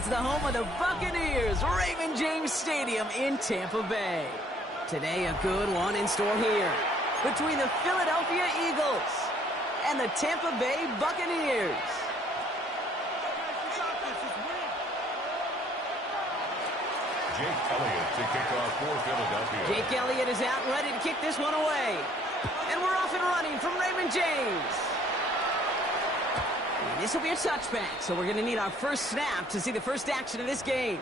It's the home of the Buccaneers, Raymond James Stadium in Tampa Bay. Today, a good one in store here between the Philadelphia Eagles and the Tampa Bay Buccaneers. Jake Elliott to kick off for Philadelphia. Jake Elliott is out ready to kick this one away. And we're off and running from Raymond James. And this will be a touchback, so we're going to need our first snap to see the first action of this game.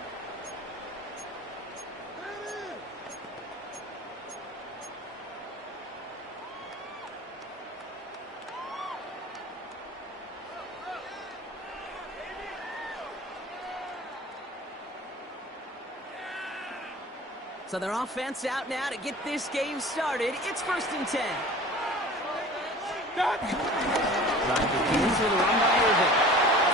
So their offense out now to get this game started. It's 1st and 10. Drive begins with a run by Irvin.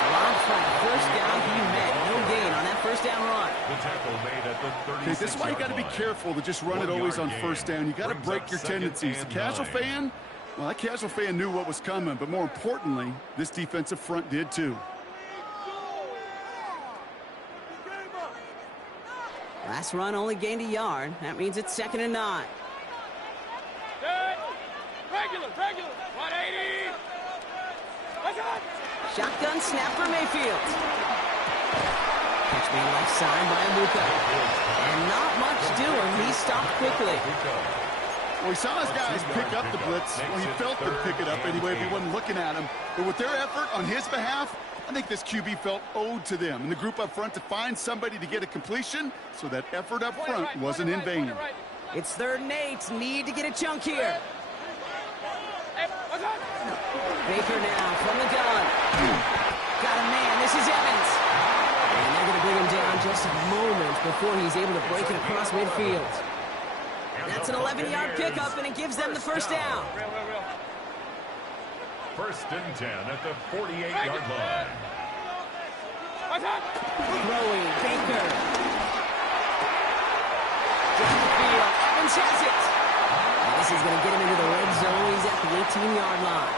Blocked for the first down. He met no gain on that first down run. The tackle made at the 36-yard line. This is why you got to be careful to just run it always on first down. You got to break your tendencies. The casual fan, well, that casual fan knew what was coming, but more importantly, this defensive front did too. Last run only gained a yard. That means it's 2nd and 9. Regular, 180. Shotgun snap for Mayfield. Catch made left side by Amuka. And not much doing. He stopped quickly. Well, he saw his guys pick up the blitz. Well, he felt them pick it up anyway if he wasn't looking at him. But with their effort on his behalf, I think this QB felt owed to them and the group up front to find somebody to get a completion, so that effort up front wasn't in vain. It's 3rd and 8. Need to get a chunk here. Baker now from the gun. Got a man. This is Evans. And they're going to bring him down just a moment before he's able to break it across midfield. That's an 11-yard pickup, and it gives them the first down. 1st and 10 at the 48-yard line. Throwing, Baker. Down the field, Evans has it. And this is going to get him into the red zone. He's at the 18-yard line.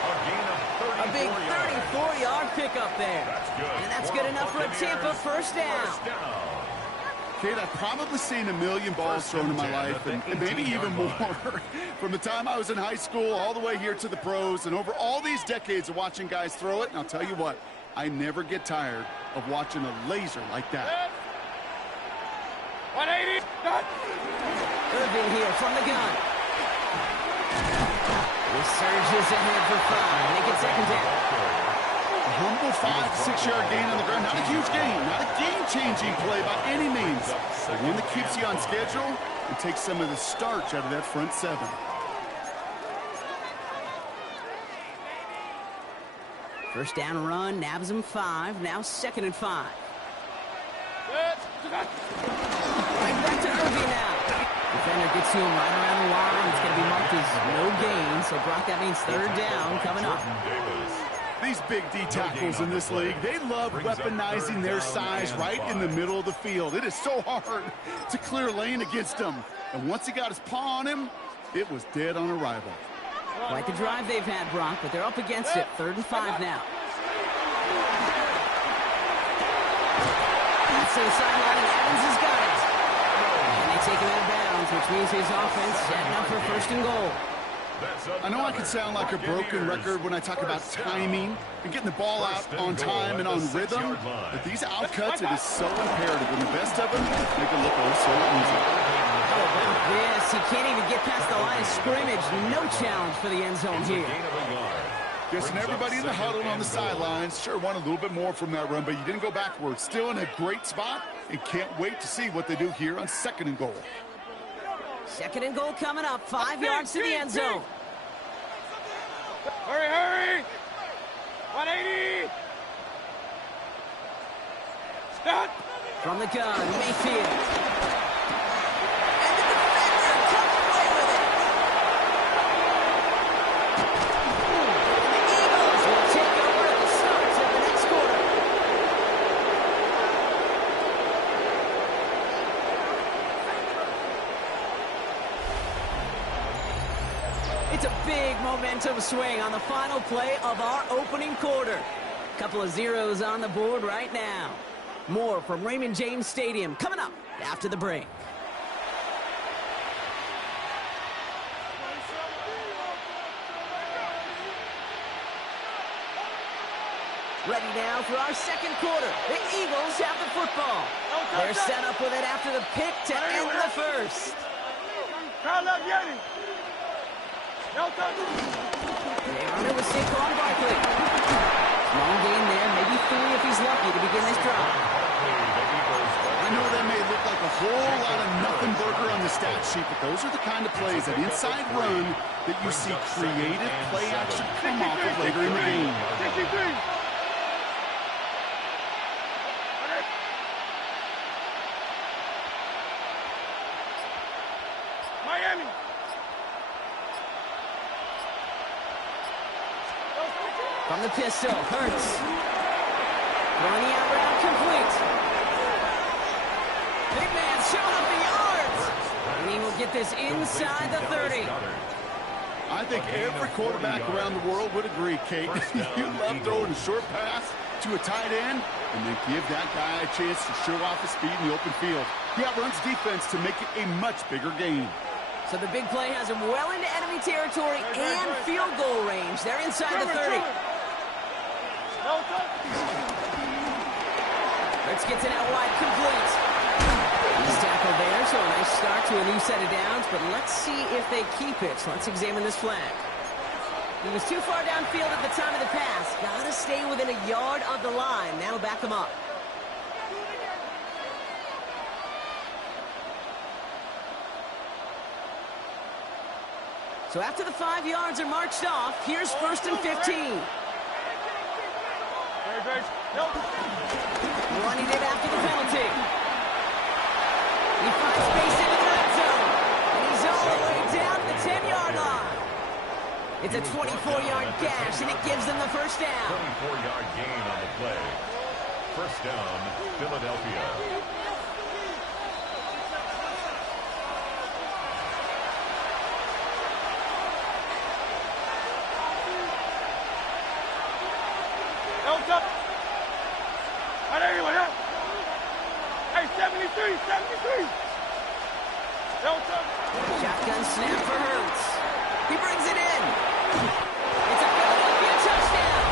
A big 34-yard pickup there. And that's good enough for a Tampa first down. Kate, I've probably seen a million balls thrown in my life, and maybe even more. From the time I was in high school all the way here to the pros, and over all these decades of watching guys throw it, and I'll tell you what, I never get tired of watching a laser like that. 180. Irving here from the gun. He surges ahead for 5. Make it 2nd down. A humble 5 to 6 yard gain on the ground. Not a huge gain, not a game-changing play by any means, but one that keeps you on schedule and takes some of the starch out of that front 7. First down run, nabs him 5. Now 2nd and 5. Right back to Irving now. Defender gets to him right around the line. It's going to be marked as no gain. So, Brock, that means 3rd down coming up. These big D tackles in this league, they love weaponizing their size right in the middle of the field. It is so hard to clear lane against them. And once he got his paw on him, it was dead on arrival. Quite the drive they've had, Brock, but they're up against it. 3rd and 5 now. That's to the sideline, and Evans has got it. And they take him out of bounds, which means his offense setting up for 1st and goal. I know I can sound like a broken record when I talk about timing and getting the ball out on time and on rhythm, but these outcuts, it is so imperative, and the best of them make it look oh so easy. How about this? He can't even get past the line of scrimmage. No challenge for the end zone here. Guessing everybody in the huddle on the sidelines sure wanted a little bit more from that run, but you didn't go backwards. Still in a great spot, and can't wait to see what they do here on 2nd and goal. 2nd and goal coming up. 5 yards to the end zone. Hurry. 180. Stop. From the gun, Mayfield. It's a big momentum swing on the final play of our opening quarter. Couple of zeros on the board right now. More from Raymond James Stadium coming up after the break. Ready now for our second quarter. The Eagles have the football. They're set up with it after the pick to end the first. They run it with Saquon Barkley. Long gain there, maybe 3 if he's lucky to begin this drive. I know that may look like a whole lot of nothing burger on the stat sheet, but those are the kind of plays, that inside run, that you see creative play action come off of later in the game. 63. Miami. From the pistol, Hurts. Throwing the out route complete. Big man showing up the yards. And he will get this inside the 30. I think every quarterback around the world would agree, Kate. You love throwing a short pass to a tight end and then give that guy a chance to show off his speed in the open field. He outruns defense to make it a much bigger game. So the big play has him well into enemy territory and field goal range. They're inside the 30. Hurts gets it out wide, complete. He's tackled there, so a nice start to a new set of downs, but let's see if they keep it. So let's examine this flag. He was too far downfield at the time of the pass. Gotta stay within a yard of the line. That'll back him up. So after the 5 yards are marched off, here's 1st and 15. Running it after the penalty. He finds space into the red zone. And he's all the way down to the 10-yard line. It's a 24-yard gash, and it gives them the first down. 24-yard gain on the play. First down, Philadelphia. Up. Right everyone, yeah. Hey, 73, 73. Shotgun snap for Hurts. He brings it in. It's a Philadelphia touchdown.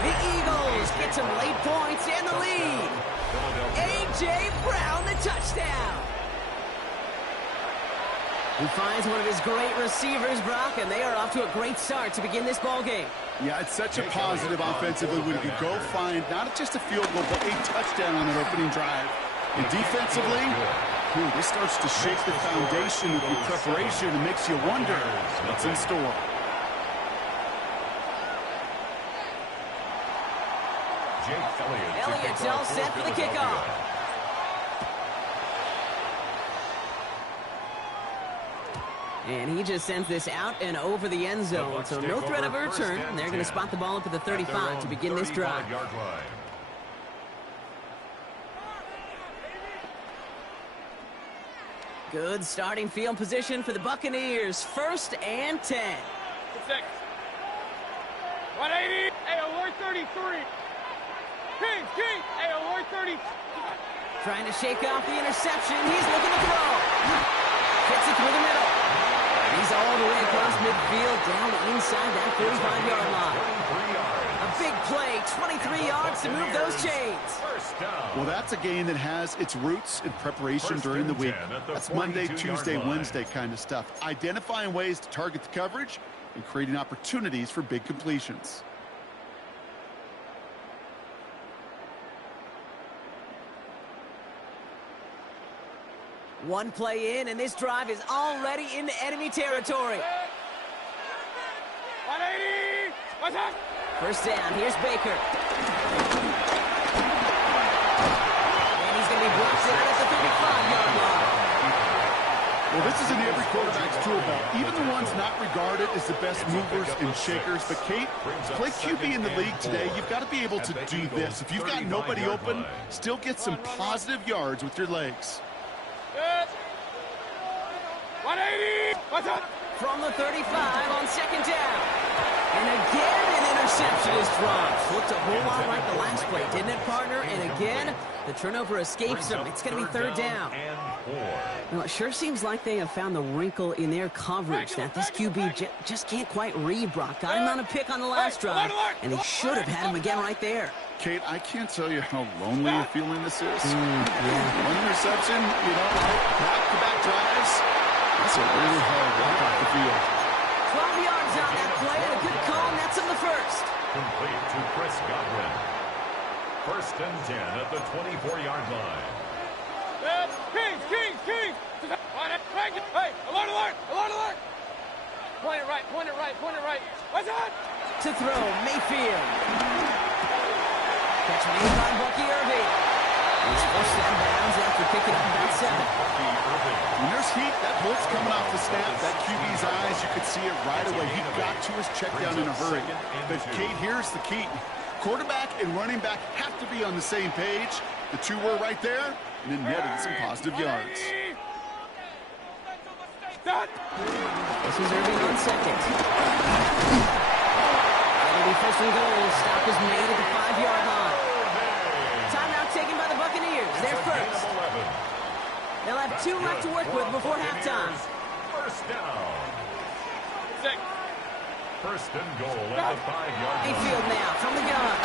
The Eagles get some late points and the lead. A.J. Brown, the touchdown. He finds one of his great receivers, Brock, and they are off to a great start to begin this ball game. Yeah, it's such a positive offensively when you can go find not just a field goal, but a touchdown on that opening drive. And defensively, this starts to shake the foundation of your preparation and makes you wonder what's in store. Elliott's all set for the kickoff. And he just sends this out and over the end zone. So no threat of a return. They're going to spot the ball up at the 35 to begin this drive. Good starting field position for the Buccaneers. 1st and 10. 180. Hey, alert 33. King. Hey, alert 30. Trying to shake off the interception. He's looking to throw. Gets it through the middle. He's all the way across midfield, down inside that 35-yard line. A big play, 23 yards to move those chains. Well, that's a game that has its roots in preparation during the week. That's Monday, Tuesday, Wednesday kind of stuff. Identifying ways to target the coverage and creating opportunities for big completions. One play in, and this drive is already into enemy territory. 180. What's that? First down, here's Baker. And he's going to be blocked out at the 35-yard line. Well, this is in every quarterback's tool belt, even the ones not regarded as the best movers and shakers. But, Kate, to play QB in the league today, you've got to be able to do this. If you've got nobody open, still get some positive yards with your legs. 180. What's up? From the 35 on 2nd down. And again, an interception is dropped. Looked a whole lot like the last play, didn't it, partner? And again, the turnover escapes them. It's going to be third down. Well, it sure seems like they have found the wrinkle in their coverage that this QB just can't quite read, Brock. Got him on a pick on the last drive, and he should have had him again right there. Kate, I can't tell you how lonely a feeling this is. Yeah. One interception, back-to-back drives. That's a really hard walk off the field. 12 yards on that play, and a good call, and that's him the first. Complete to Chris Godwin. First and 10 at the 24-yard line. Kings! Hey, alert! Point it right. What's that? To throw, Mayfield. Catch made by Bucky Irving. He's forced out of bounds after picking up about 7. When there's heat, that bolt's coming off the snap. That QB's eyes, you could see it right away. He got to his check down in a hurry. But Kate, here's the key. Quarterback and running back have to be on the same page. The two were right there, and then netted some positive yards. This is Irving on second. It'll be first and goal. Stop is made at the 5-yard line. Timeout taken by the Buccaneers. They're first. They'll have 2 left to work with before halftime. First down. First and goal at the 5-yard line. Mayfield now from the gun.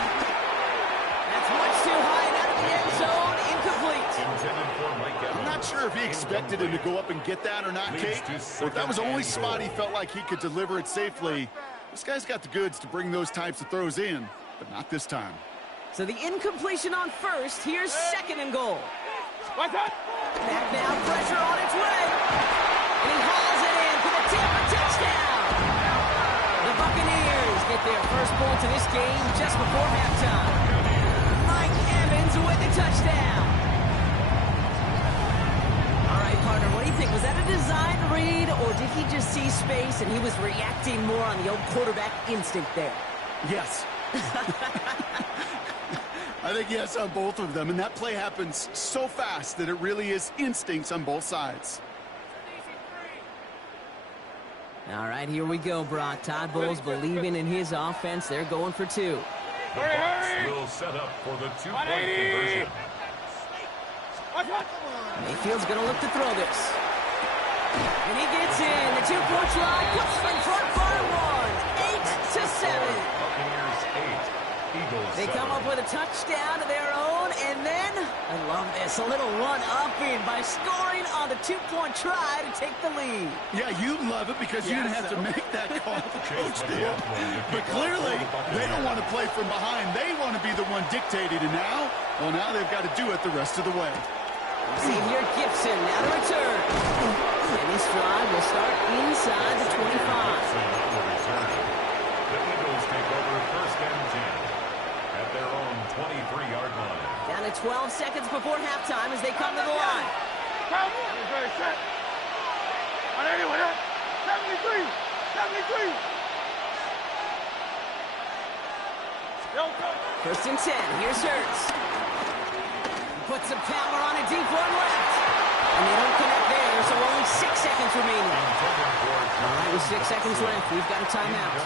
That's much too high and out of the end zone. Incomplete. Intended for Mike Evans. I'm not sure if he expected him to go up and get that or not, Kate. Or if that was the only spot he felt like he could deliver it safely. This guy's got the goods to bring those types of throws in, but not this time. So the incompletion on first. Here's second and goal. What's that? Back now, pressure on its way. And he hauls it in for the Tampa touchdown. The Buccaneers get their first point to this game just before halftime. Mike Evans with the touchdown. All right, partner, what do you think? Was that a design read, or did he just see space and he was reacting more on the old quarterback instinct there? Yes. I think yes on both of them, and that play happens so fast that it really is instincts on both sides. All right, here we go, Brock. Todd Bowles believing in his offense. They're going for 2. Hurry! Will set up for the 2-point conversion. Mayfield's going to look to throw this. And he gets in. The 2-point try puts them in front by 1. 8-7. Buccaneers 8. Eagles They 7. come up with a touchdown of their own, and then, I love this, a little one-upping by scoring on the 2-point try to take the lead. Yeah, you love it because you didn't have to make that call. The coach did. But clearly, they don't want to play from behind. They want to be the one dictated, and now they've got to do it the rest of the way. See here, Gibson, now to return. And this drive will start inside the 25. The Eagles take over first and 10 at their own 23-yard line. Down to 12 seconds before halftime as they come to the line. Ready, set. On anyone, 73! First and 10, here's Hurts. Puts some power on a deep one left. And they don't connect there, so only 6 seconds remaining. All right, with 6 seconds left, we've got a timeout.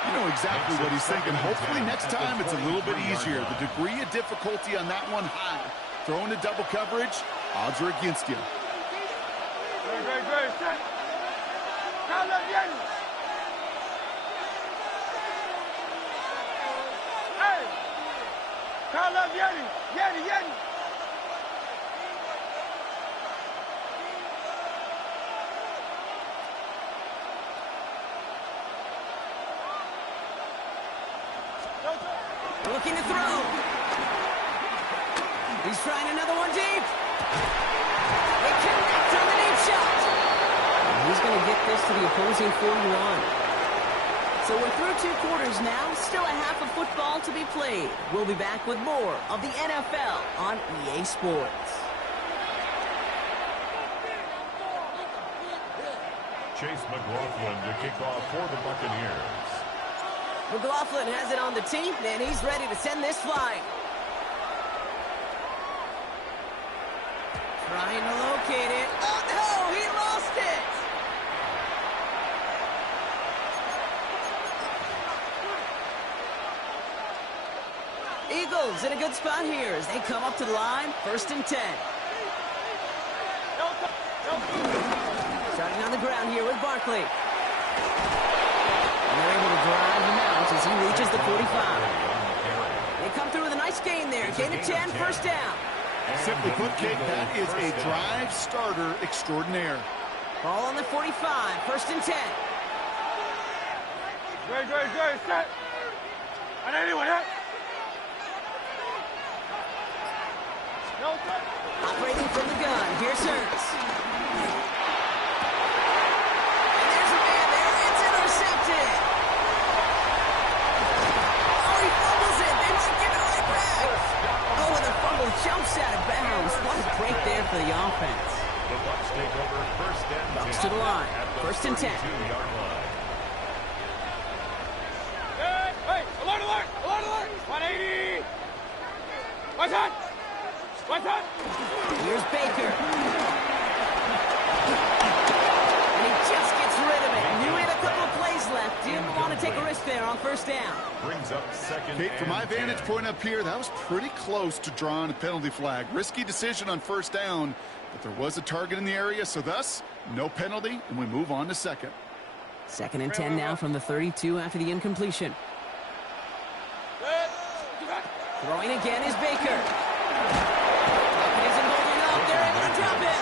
You know exactly what he's thinking. Hopefully next time it's a little bit easier. The degree of difficulty on that one high. Throwing to double coverage, odds are against you. Ready, set. Now let Yeti. Hey! Call up Yeti. Looking to throw. He's trying another one deep. They connect on the deep shot. He's going to get this to the opposing 41. So we're through 2 quarters now. Still a half of football to be played. We'll be back with more of the NFL on EA Sports. Chase McLaughlin to kick off for the Buccaneers. McLaughlin has it on the tee, and he's ready to send this flying. Trying to locate it. Oh, no, he lost it. Eagles in a good spot here as they come up to the line. 1st and 10. Starting on the ground here with Barkley. And they're able to drive him out as he reaches the 45. They come through with a nice gain there. Gain of 10, 1st down. Simply put, Kate, that is a drive starter extraordinaire. Ball on the 45, 1st and 10. Great, set. On anyone, hit. No, set. Operating from the gun, here's Hurts. And there's a man there, it's intercepted. Oh, he fumbles it, they might give it right back. Oh, and the fumble jumps out of bounds. What a break there for the offense. The Bucs take over 1st and 10. Bucs to the line, 1st and 10. 32-yard line. Hey, alert, alert, alert, alert. 180. What's that? What's that? Here's Baker. And he just gets rid of it. Knew he had a couple of plays left. Didn't want to take a risk there on 1st down. Brings up 2nd Kate, from my and vantage 10. point up here, that was pretty close to drawing a penalty flag. Risky decision on 1st down, but there was a target in the area, so thus, no penalty, and we move on to 2nd. 2nd and 10 now from the 32 after the incompletion. Throwing again is Baker. It isn't holding up. They're able to drop it.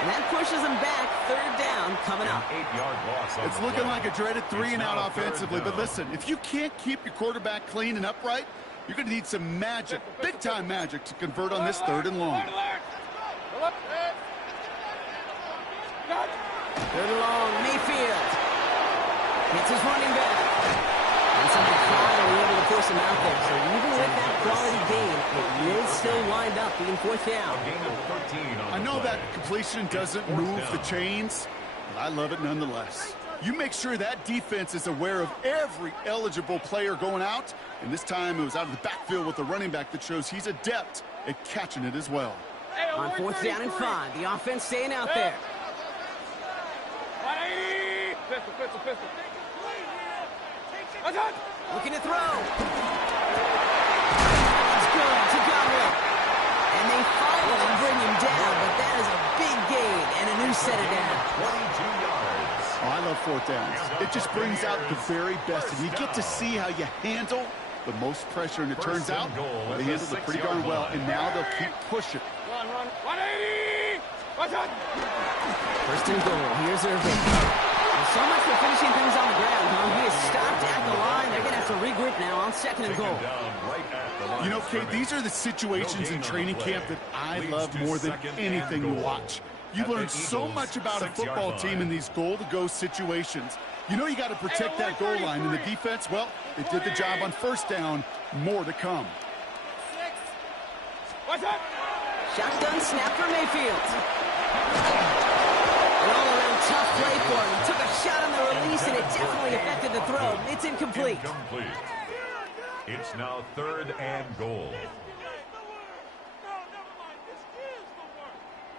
And that pushes them back. 3rd down coming up. 8-yard loss. On It's the looking play. like a dreaded 3 and It's out now offensively, 3rd but down. listen, if you can't keep your quarterback clean and upright, you're going to need some magic, big-time magic, to convert on this 3rd and long. Alert. 3rd and long. Mayfield. Hits his running back. And somebody finally able to force him out there. So even with that quality gain, it will still wind up being 4th down. A gain of 13 on I the know play. that completion doesn't Fourth move the down. chains, but I love it nonetheless. You make sure that defense is aware of every eligible player going out, and this time it was out of the backfield with the running back that shows he's adept at catching it as well. On 4th down and 5, the offense staying out there. 180. Pistol. What's that? Looking to throw. It's good to Godwin. And they finally bring him down, but that is a big gain and a new set of down. 22 yards. Oh, I love 4th downs. It just brings out the very best, and you get to see how you handle the most pressure, and it turns First out and goal well, at they the handled it pretty 6-yard darn well, line. and now they'll keep pushing. Run. 180. What's that? 1st and goal. Here's Irving. Well, so much for finishing things on the ground, huh? He is stopped at the line. They're going to have to regroup now on 2nd and goal. Taken down right at the line You know, of Kate, scrimmage. these are the situations No gain in on the training play. camp that I Leads love to more than 2nd and anything to goal. watch. You At the learn so Eagles' much about a 6-yard football team line. in these goal-to-go situations. You know you got to protect that goal line, and the defense, well, they did the job on 1st down. More to come. What's that? Shotgun snap for Mayfield. An all-around tough play for him. He took a shot on the release, and it definitely affected the throw. It's incomplete. Incomplete. It's now 3rd and goal.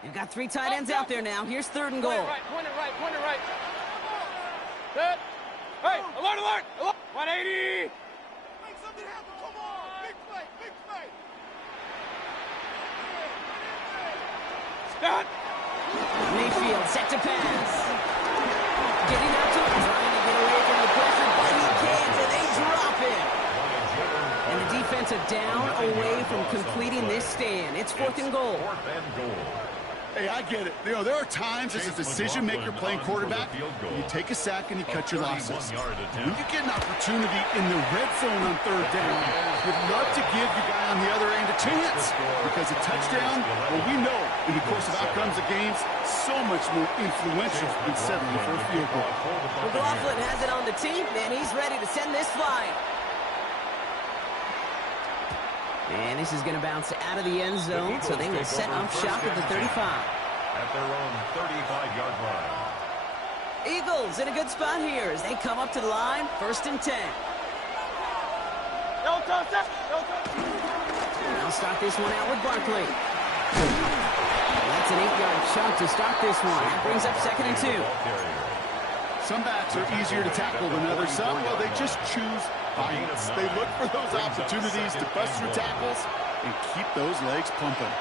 You've got 3 tight ends out there now. Here's 3rd and goal. Point it right. Set. Hey, alert. 180. Make something happen. Come on. Big play. Stop. Mayfield set to pass. Getting out to him, trying to get away from the pressure, but he can't, and they drop it. And the defensive down away from completing this stand. It's 4th and goal. 4th and goal. Hey, I get it. You know, there are times as a decision maker playing quarterback, you take a sack and you cut your losses. When you get an opportunity in the red zone on 3rd down, you'd love to give your guy on the other end a chance, because a touchdown, well, we know in the course of outcomes of games, so much more influential than settling for a field goal. McLaughlin has it on the tee, and he's ready to send this flying. And this is going to bounce out of the end zone, so they will set up shop at the 35. At their own 35-yard line. Eagles in a good spot here as they come up to the line. 1st and 10. No touch. They'll start this one out with Barkley. That's an 8-yard chunk to start this one. That brings up 2nd and 2. Some backs are easier to tackle than others. Some, well, they just choose defiance. They look for those opportunities to bust through tackles and keep those legs pumping.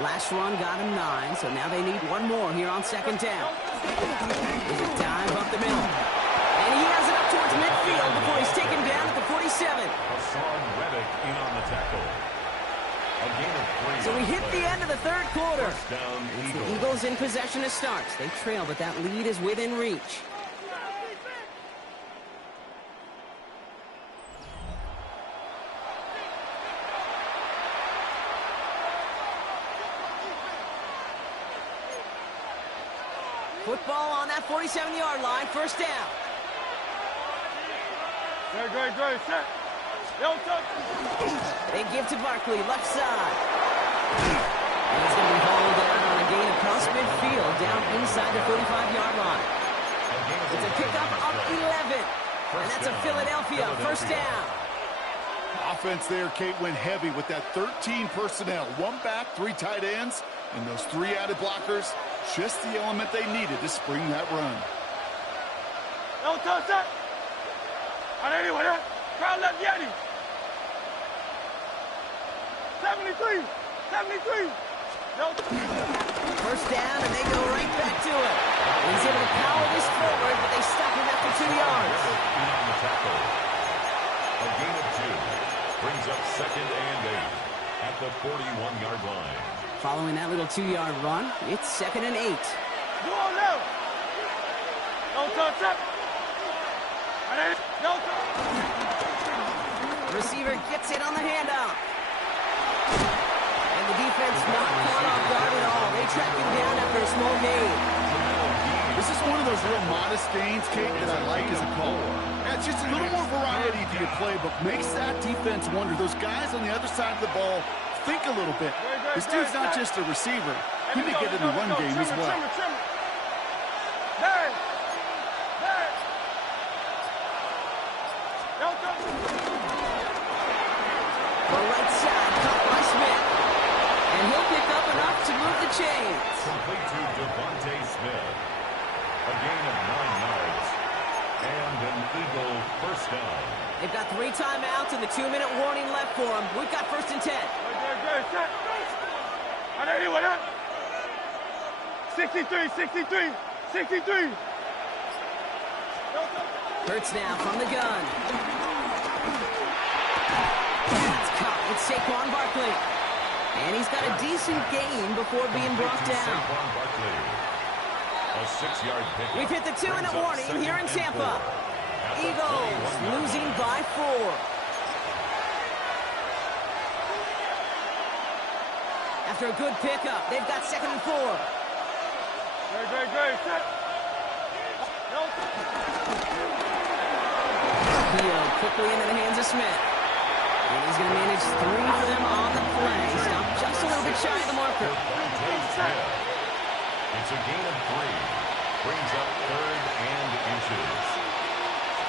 Last run got him 9, so now they need one more here on second down. There's a dive up the middle. And he has it up towards midfield before he's taken down at the 47. Hassan Reddick in on the tackle. A gain of 3. So we hit the end of the third quarter. First down, It's the Eagles. Eagles in possession as starts. They trail, but that lead is within reach. Football on that 47-yard line, first down. Great, set. Yo, touch. They give to Barkley, left side. And he's going to be hauled down on a gain across midfield, down inside the 45-yard line. It's a pickup of 11. And that's a Philadelphia first down. Offense there, Kate, went heavy with that 13 personnel. 1 back, 3 tight ends, and those 3 added blockers. Just the element they needed to spring that run. Yo, touch that. And anyway, that crowd left Yeti. 73. Yo, First down, and they go right back to it. And he's able to power this forward, but they stop him after 2 yards. In on the tackle. A gain of 2 brings up second and 8 at the 41-yard line. Following that little 2-yard run, it's second and 8. go on now. Yo, touch that. And then, yo, touch. Receiver gets it on the handoff. And the defense not caught off guard at all. They track him down after a small gain. This is one of those real modest gains, Kate, that I like as a caller. It's just a little more variety to your playbook. Makes that defense wonder. Those guys on the other side of the ball think a little bit. This dude's not just a receiver. He may get in the run game as well. Hey! Yo, touch. The right side, caught by Smith. And he'll pick up enough to move the chains. Complete to Devontae Smith. A gain of 9 yards. And an Eagle first down. They've got 3 timeouts and the 2-minute warning left for them. We've got first and 10. Great, set. And anyway, that. 63. Hurts now from the gun. It's caught with Saquon Barkley. And he's got a decent gain before being brought down. Saquon Barkley. A 6-yard pickup. We've hit the 2-minute warning here in Tampa. Eagles losing by 4. After a good pickup, they've got second and 4. Great, set. Yo, Field quickly into the hands of Smith. And he's going to manage 3 for them on the play. Stop just a little bit shy of the marker. It's a gain of 3. Brings up third and inches.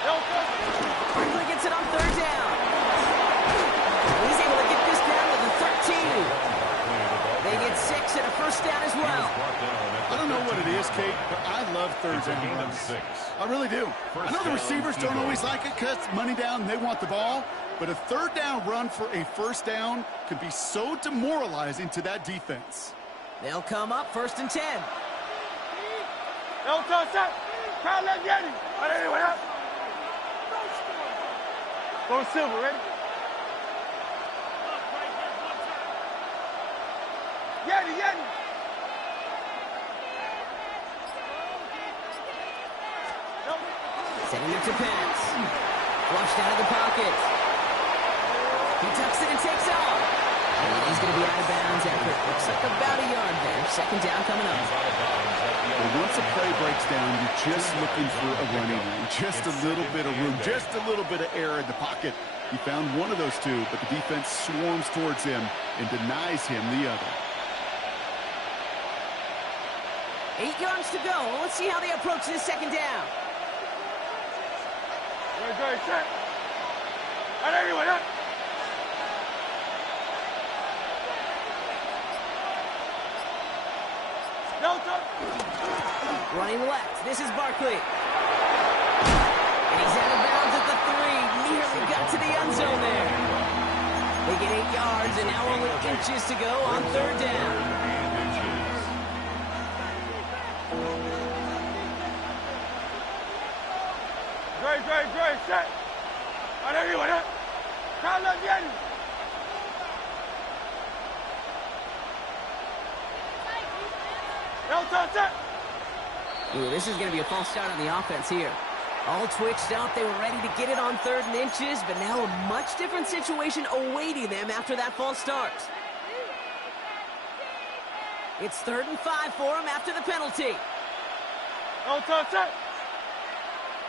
yo, touch. Barkley gets it on third down. He's able to get this down to the 13. They get 6 and a first down as well. I don't know what it is, Kate, but I love third It's a down gain of runs. 6. I really do. I know the down, receivers don't Eagles. always like it because money down, they want the ball. But a third down run for a first down can be so demoralizing to that defense. They'll come up first and 10. Yo, touch that. Crowd left Yeti. And anyway, that. Go silver, ready? Yeti. Yo. Setting up to pass. Flushed out of the pocket. He tucks it and takes off. And he's going to be out of bounds after it looks like about a yard there. Second down coming up. But once a play breaks down, you're just looking for a running lane. Just a little bit of room, just a little bit of air in the pocket. He found one of those 2, but the defense swarms towards him and denies him the other. 8 yards to go. Well, let's see how they approach this second down. Great, set. And anyway, that. Yo, touch. Running left. This is Barkley. And he's out of bounds at the 3. Nearly got to the end zone there. They get 8 yards, and now only inches to go on third down. Dre, set. Arriba, ¡Habla bien! Ooh, this is going to be a false start on the offense here. All twitched up, they were ready to get it on 3rd and inches, but now a much different situation awaiting them after that false start. It's 3rd and 5 for them after the penalty.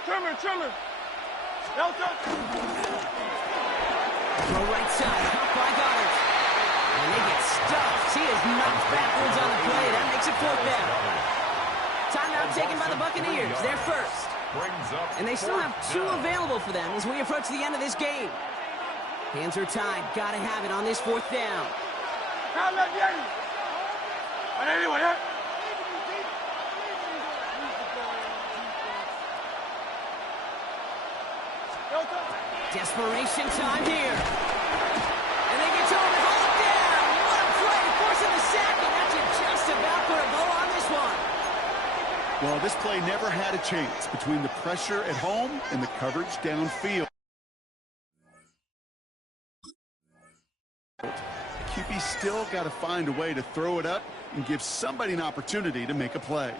Trimmer. Throw right side, caught by Goddard. And they get stuffed. He is knocked backwards on the play. That makes it 4th down. Timeout taken by the Buccaneers. They're first. And they still have 2 available for them as we approach the end of this game. Hands are tied. Gotta have it on this 4th down. Desperation time here. And they get Jones all down. What a play, forcing the sack, and that should just about put a bow on this one. Well, this play never had a chance between the pressure at home and the coverage downfield. QB still got to find a way to throw it up and give somebody an opportunity to make a play.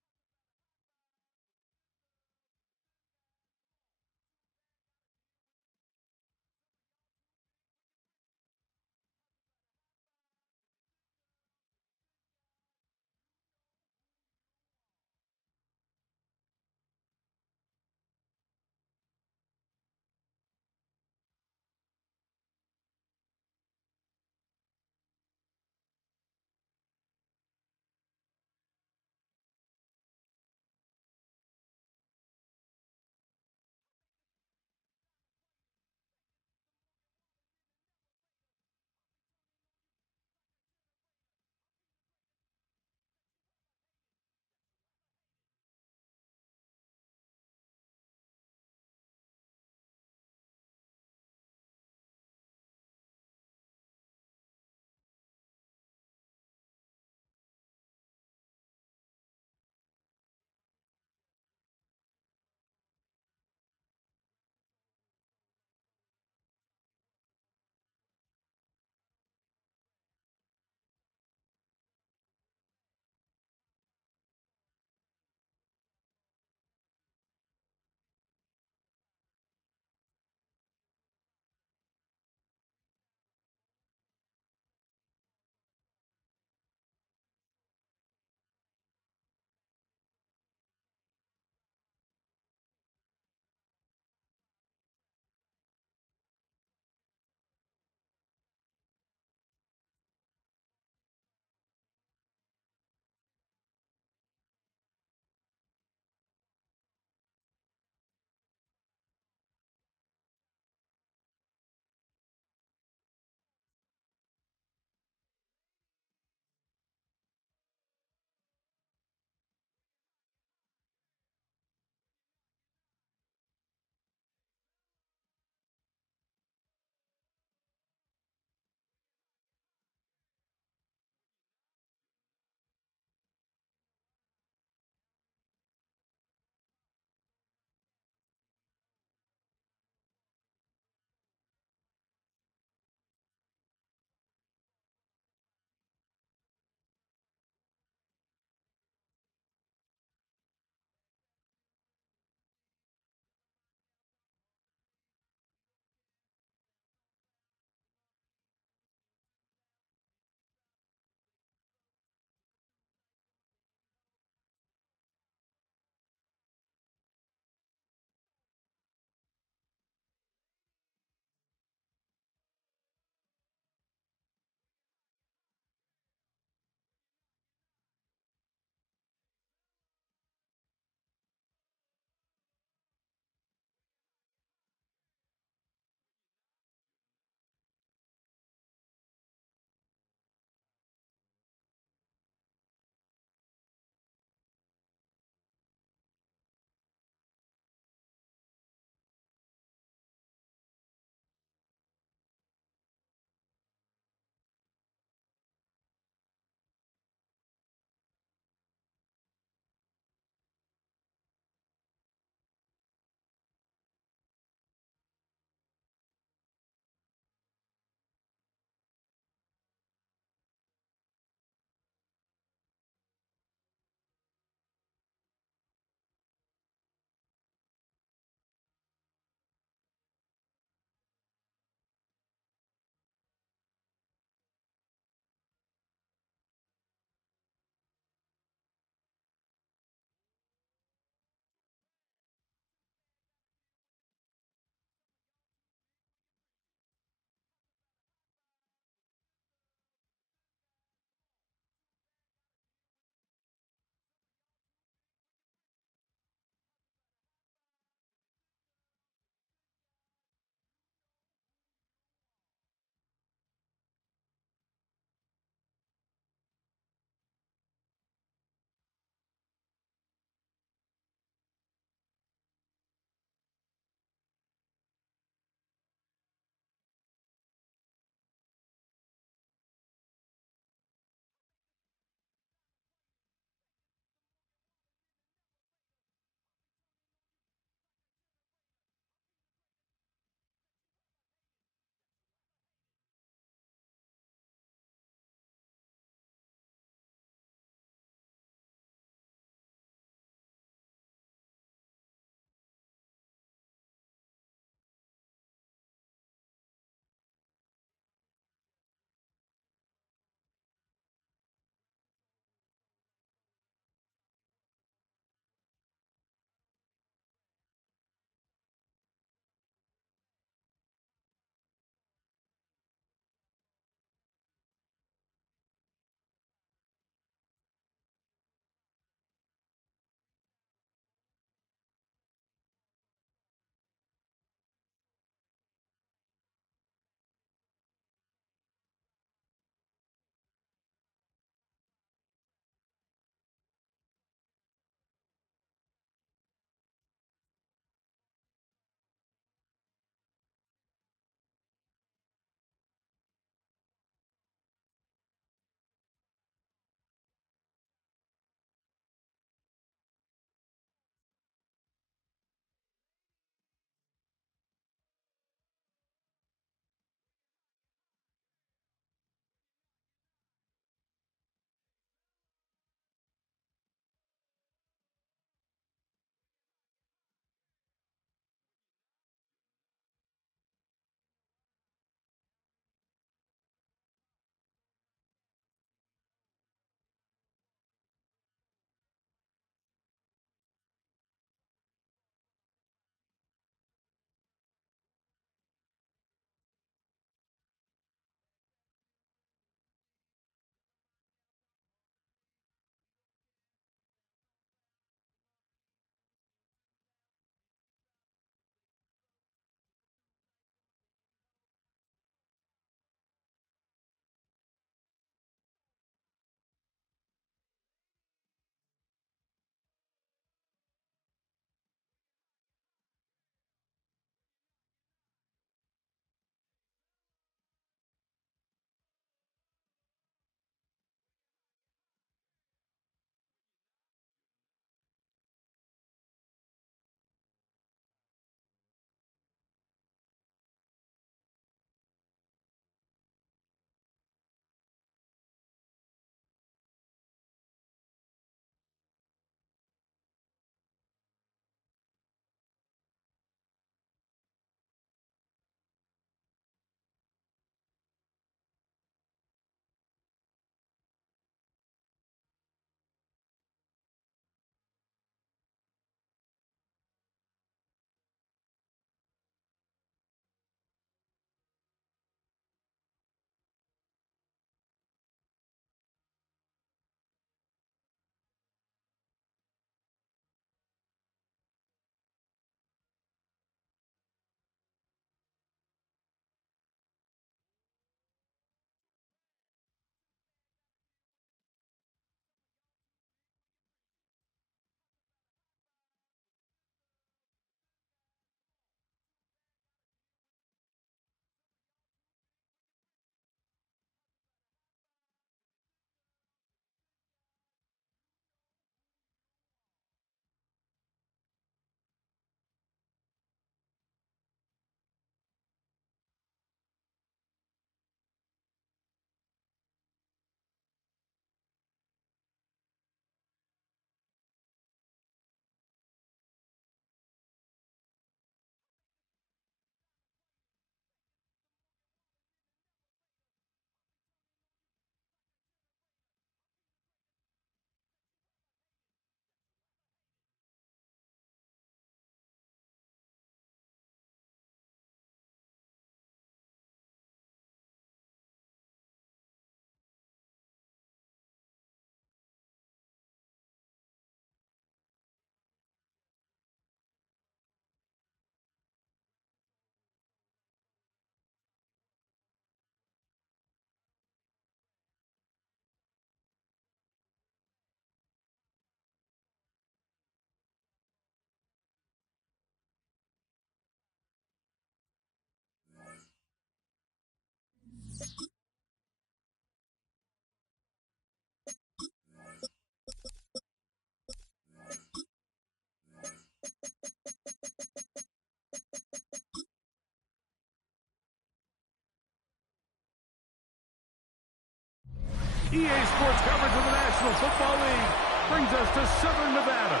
EA Sports coverage of the National Football League brings us to Southern Nevada,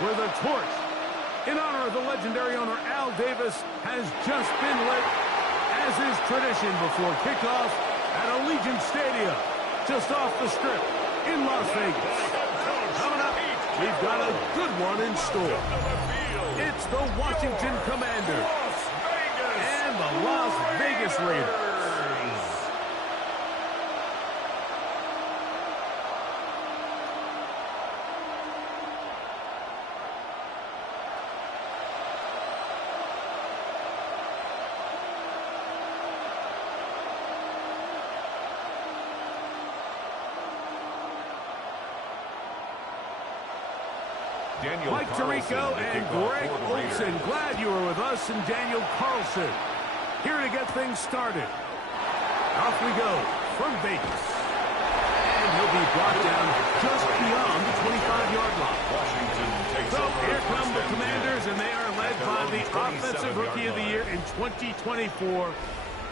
where the torch, in honor of the legendary owner Al Davis, has just been lit, as is tradition before kickoff at Allegiant Stadium, just off the Strip in Las Vegas. Coming up, we've got a good one in store. It's the Washington Commanders and the Las Vegas Raiders. Mike Tirico and Greg Olson, glad you were with us, and Daniel Carlson here to get things started. Off we go from Vegas. And he'll be brought down just beyond the 25-yard line. So here come the Commanders, and they are led by the Offensive Rookie of the Year in 2024.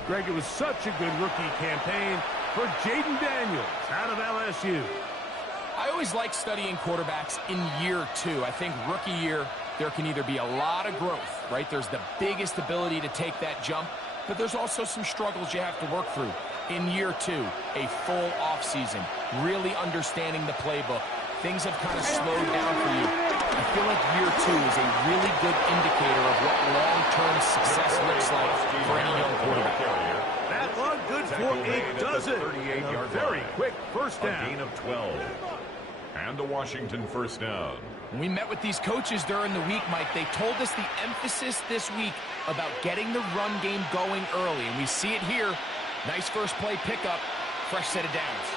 Greg, it was such a good rookie campaign for Jaden Daniels out of LSU. I always like studying quarterbacks in year two. I think rookie year, there can either be a lot of growth, right? There's the biggest ability to take that jump, but there's also some struggles you have to work through. In year two, a full offseason, really understanding the playbook. Things have kind of slowed down for you. I feel like year two is a really good indicator of what long-term success looks like for any young quarterback. That one good for a dozen. A very quick first down. A gain of 12. And a Washington first down. When we met with these coaches during the week, Mike, they told us the emphasis this week about getting the run game going early. And we see it here. Nice first play pickup. Fresh set of downs.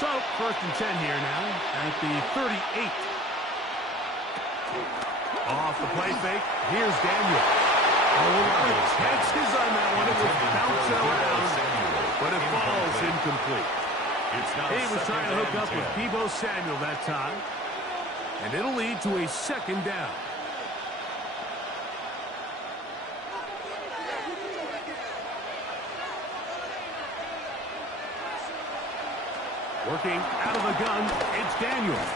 So, first and 10 here now at the 38. Off the play fake. Here's Daniel. A lot of chances on that one. It was bouncing around, but it falls incomplete. He was trying to hook up with Deebo Samuel that time, and it'll lead to a second down. Working out of the gun, it's Daniels.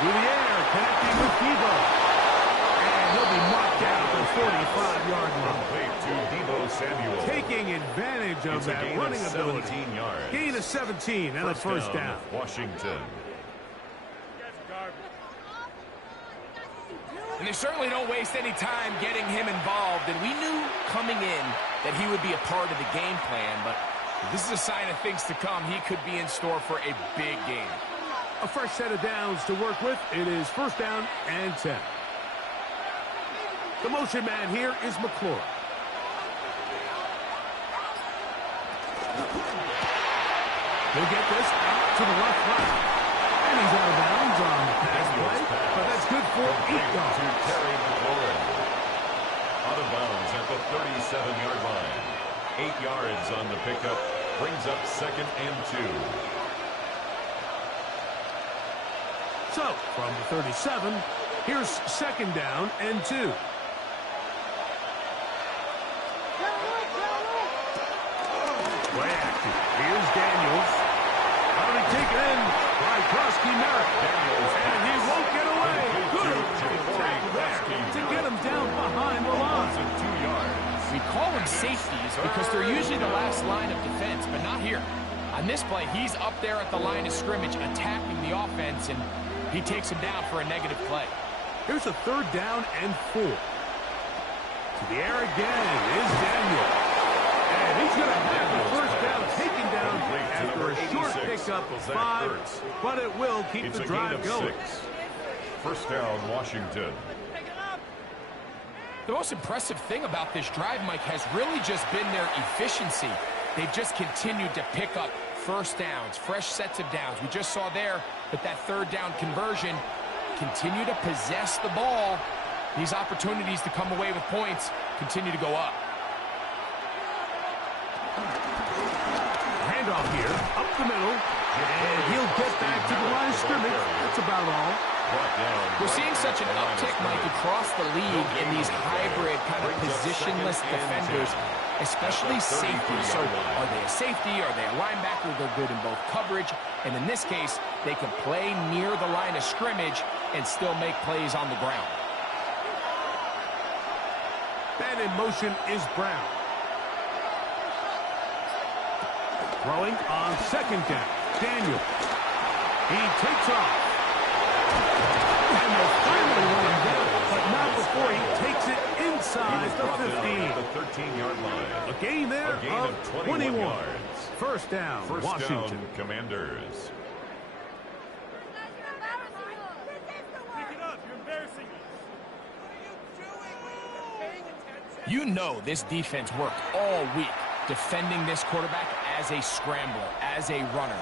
Through the air, connecting with Deebo. And he'll be marked down at the 45-yard line. To Deebo Samuel. Taking advantage of that running ability. 17 yards. Gain of 17 and a first down. Washington. And they certainly don't waste any time getting him involved. And we knew coming in that he would be a part of the game plan, but this is a sign of things to come. He could be in store for a big game. A fresh set of downs to work with. It is first down and 10. The motion man here is McClure. He'll get this out to the left side. And he's out of bounds on the pass play, but that's good for 8 yards. To Terry McLaurin. Out of bounds at the 37-yard line. 8 yards on the pickup. Brings up second and 2. So, from the 37, here's second down and 2. Play action. Here's Daniels. How did he take it in by Krosky Merritt? And he won't get away. Good tackle there to get him down behind the line. 2 yards. We call them safeties because they're usually the last line of defense, but not here. On this play, he's up there at the line of scrimmage attacking the offense, and he takes him down for a negative play. Here's a third down and 4. To the air again is Daniel. And he's going to have the first down taken down after a short pickup of 5, but it will keep the drive going. 6. First down, Washington. The most impressive thing about this drive, Mike, has really just been their efficiency. They've just continued to pick up first downs, fresh sets of downs. We just saw there that third down conversion, continue to possess the ball. These opportunities to come away with points continue to go up. Handoff here, up the middle, and he'll get back to the line of scrimmage. That's about all. We're seeing such an uptick, Mike, across the league in these hybrid kind of positionless defenders. especially safety. So are they a safety? Are they a linebacker? They're good in both coverage. And in this case, they can play near the line of scrimmage and still make plays on the ground. And in motion is Brown. Throwing on second down. Daniel. He takes off. And they'll finally run him down, but not before he takes it inside the 15. The 13-yard line. A gain there of 21 yards. First down, Washington. Down, Commanders. Pick it up. You're embarrassing us. You know this defense worked all week defending this quarterback as a scrambler, as a runner.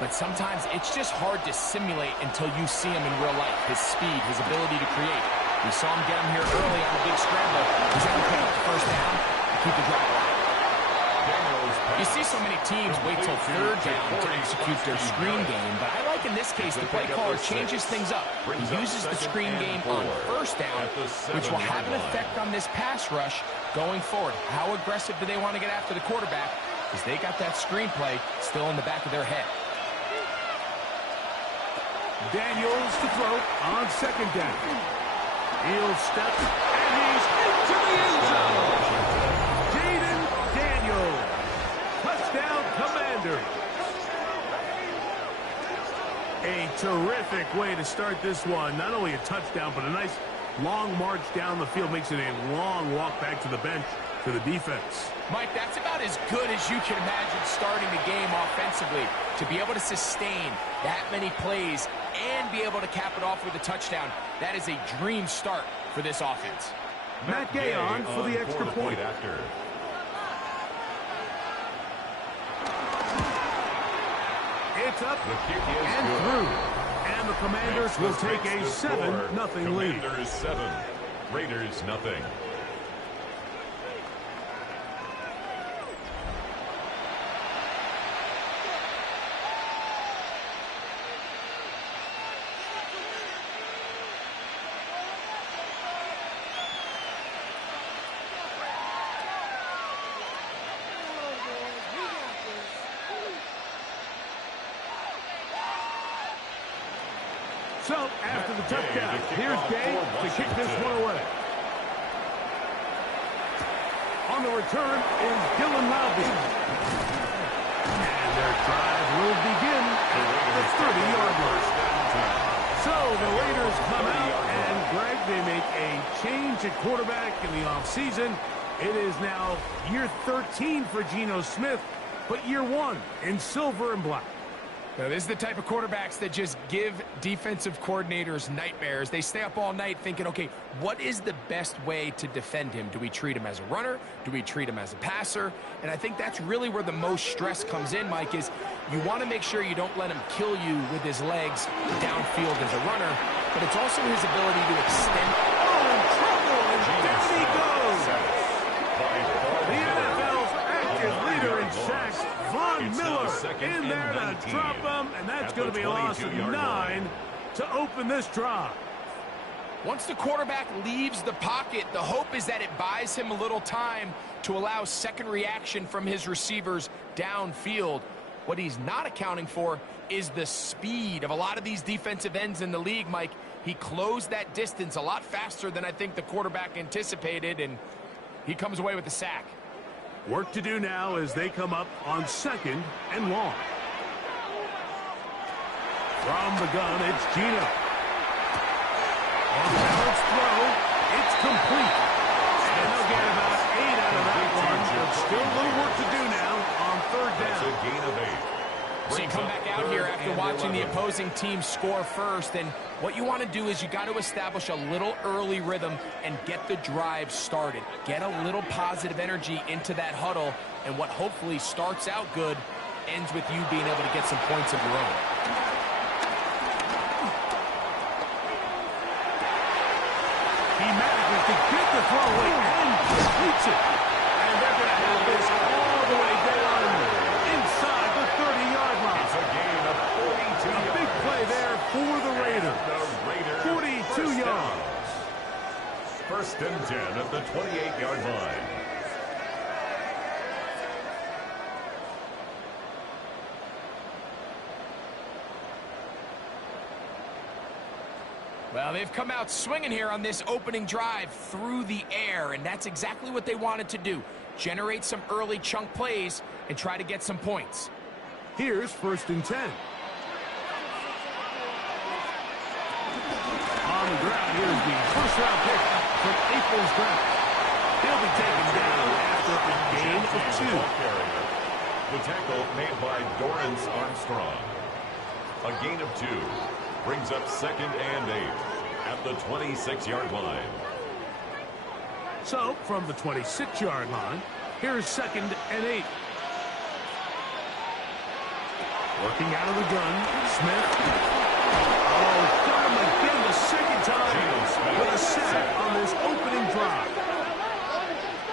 But sometimes it's just hard to simulate until you see him in real life. His speed, his ability to create. We saw him get him here early on a big scramble. He's able to pick up the first down and keep the drive alive. You see so many teams wait till third down to execute their screen game, but I like in this case the play caller changes things up. He uses the screen game on first down, which will have an effect on this pass rush going forward. How aggressive do they want to get after the quarterback? Because they got that screen play still in the back of their head. Daniels to throw on second down. He'll step, and he's into the end zone. Jaden Daniels. Touchdown, Commanders. A terrific way to start this one. Not only a touchdown, but a nice long march down the field. Makes it a long walk back to the bench for the defense. Mike, that's about as good as you can imagine starting the game offensively. To be able to sustain that many plays and be able to cap it off with a touchdown, that is a dream start for this offense. Matt Gay on for the extra point. After. It's up The kick is and good. through. And the Commanders will take a 7-0 lead. Commanders 7, Raiders nothing. So, after the touchdown, here's Gay to kick this one away. On the return is Dylan Loudby. And their drive will begin at the 30-yard line. So, the Raiders come out, and Greg, they make a change at quarterback in the offseason. It is now year 13 for Geno Smith, but year 1 in silver and black. Now, this is the type of quarterbacks that just give defensive coordinators nightmares. They stay up all night thinking, okay, what is the best way to defend him? Do we treat him as a runner? Do we treat him as a passer? And I think that's really where the most stress comes in, Mike, is you want to make sure you don't let him kill you with his legs downfield as a runner, but it's also his ability to extend. Oh, in trouble, and down he goes. The NFL's active leader in sacks, Von Miller, in there to drop him, and that's going to be a loss of 9 to open this drive. Once the quarterback leaves the pocket, the hope is that it buys him a little time to allow second reaction from his receivers downfield. What he's not accounting for is the speed of a lot of these defensive ends in the league, Mike. He closed that distance a lot faster than I think the quarterback anticipated, and he comes away with the sack. Work to do now as they come up on second and long. From the gun, it's Geno. On balance throw, it's complete. And they'll get about 8 out of that one, but still a little work to do now on third down. That's a gain of 8. So you come back out here after watching the opposing team score first, and what you want to do is you got to establish a little early rhythm and get the drive started. Get a little positive energy into that huddle, and what hopefully starts out good ends with you being able to get some points of your own. He manages to get the throw away and completes it. And they're going to have this all the way down inside the 30-yard line. It's a gain of 42 yards. A big play there for the Raiders. The Raiders 42 yards. First and 10 at the 28-yard line. Well, they've come out swinging here on this opening drive through the air, and that's exactly what they wanted to do. Generate some early chunk plays and try to get some points. Here's 1st and 10. On the ground, here's the first-round pick from April's draft. He'll be taken down after a gain of 2. The tackle made by Dorrance Armstrong. A gain of 2 brings up 2nd and 8 at the 26-yard line. So, from the 26-yard line, here's 2nd and 8. Working out of the gun, Smith. Oh, got him again the second time with a sack on this opening drive.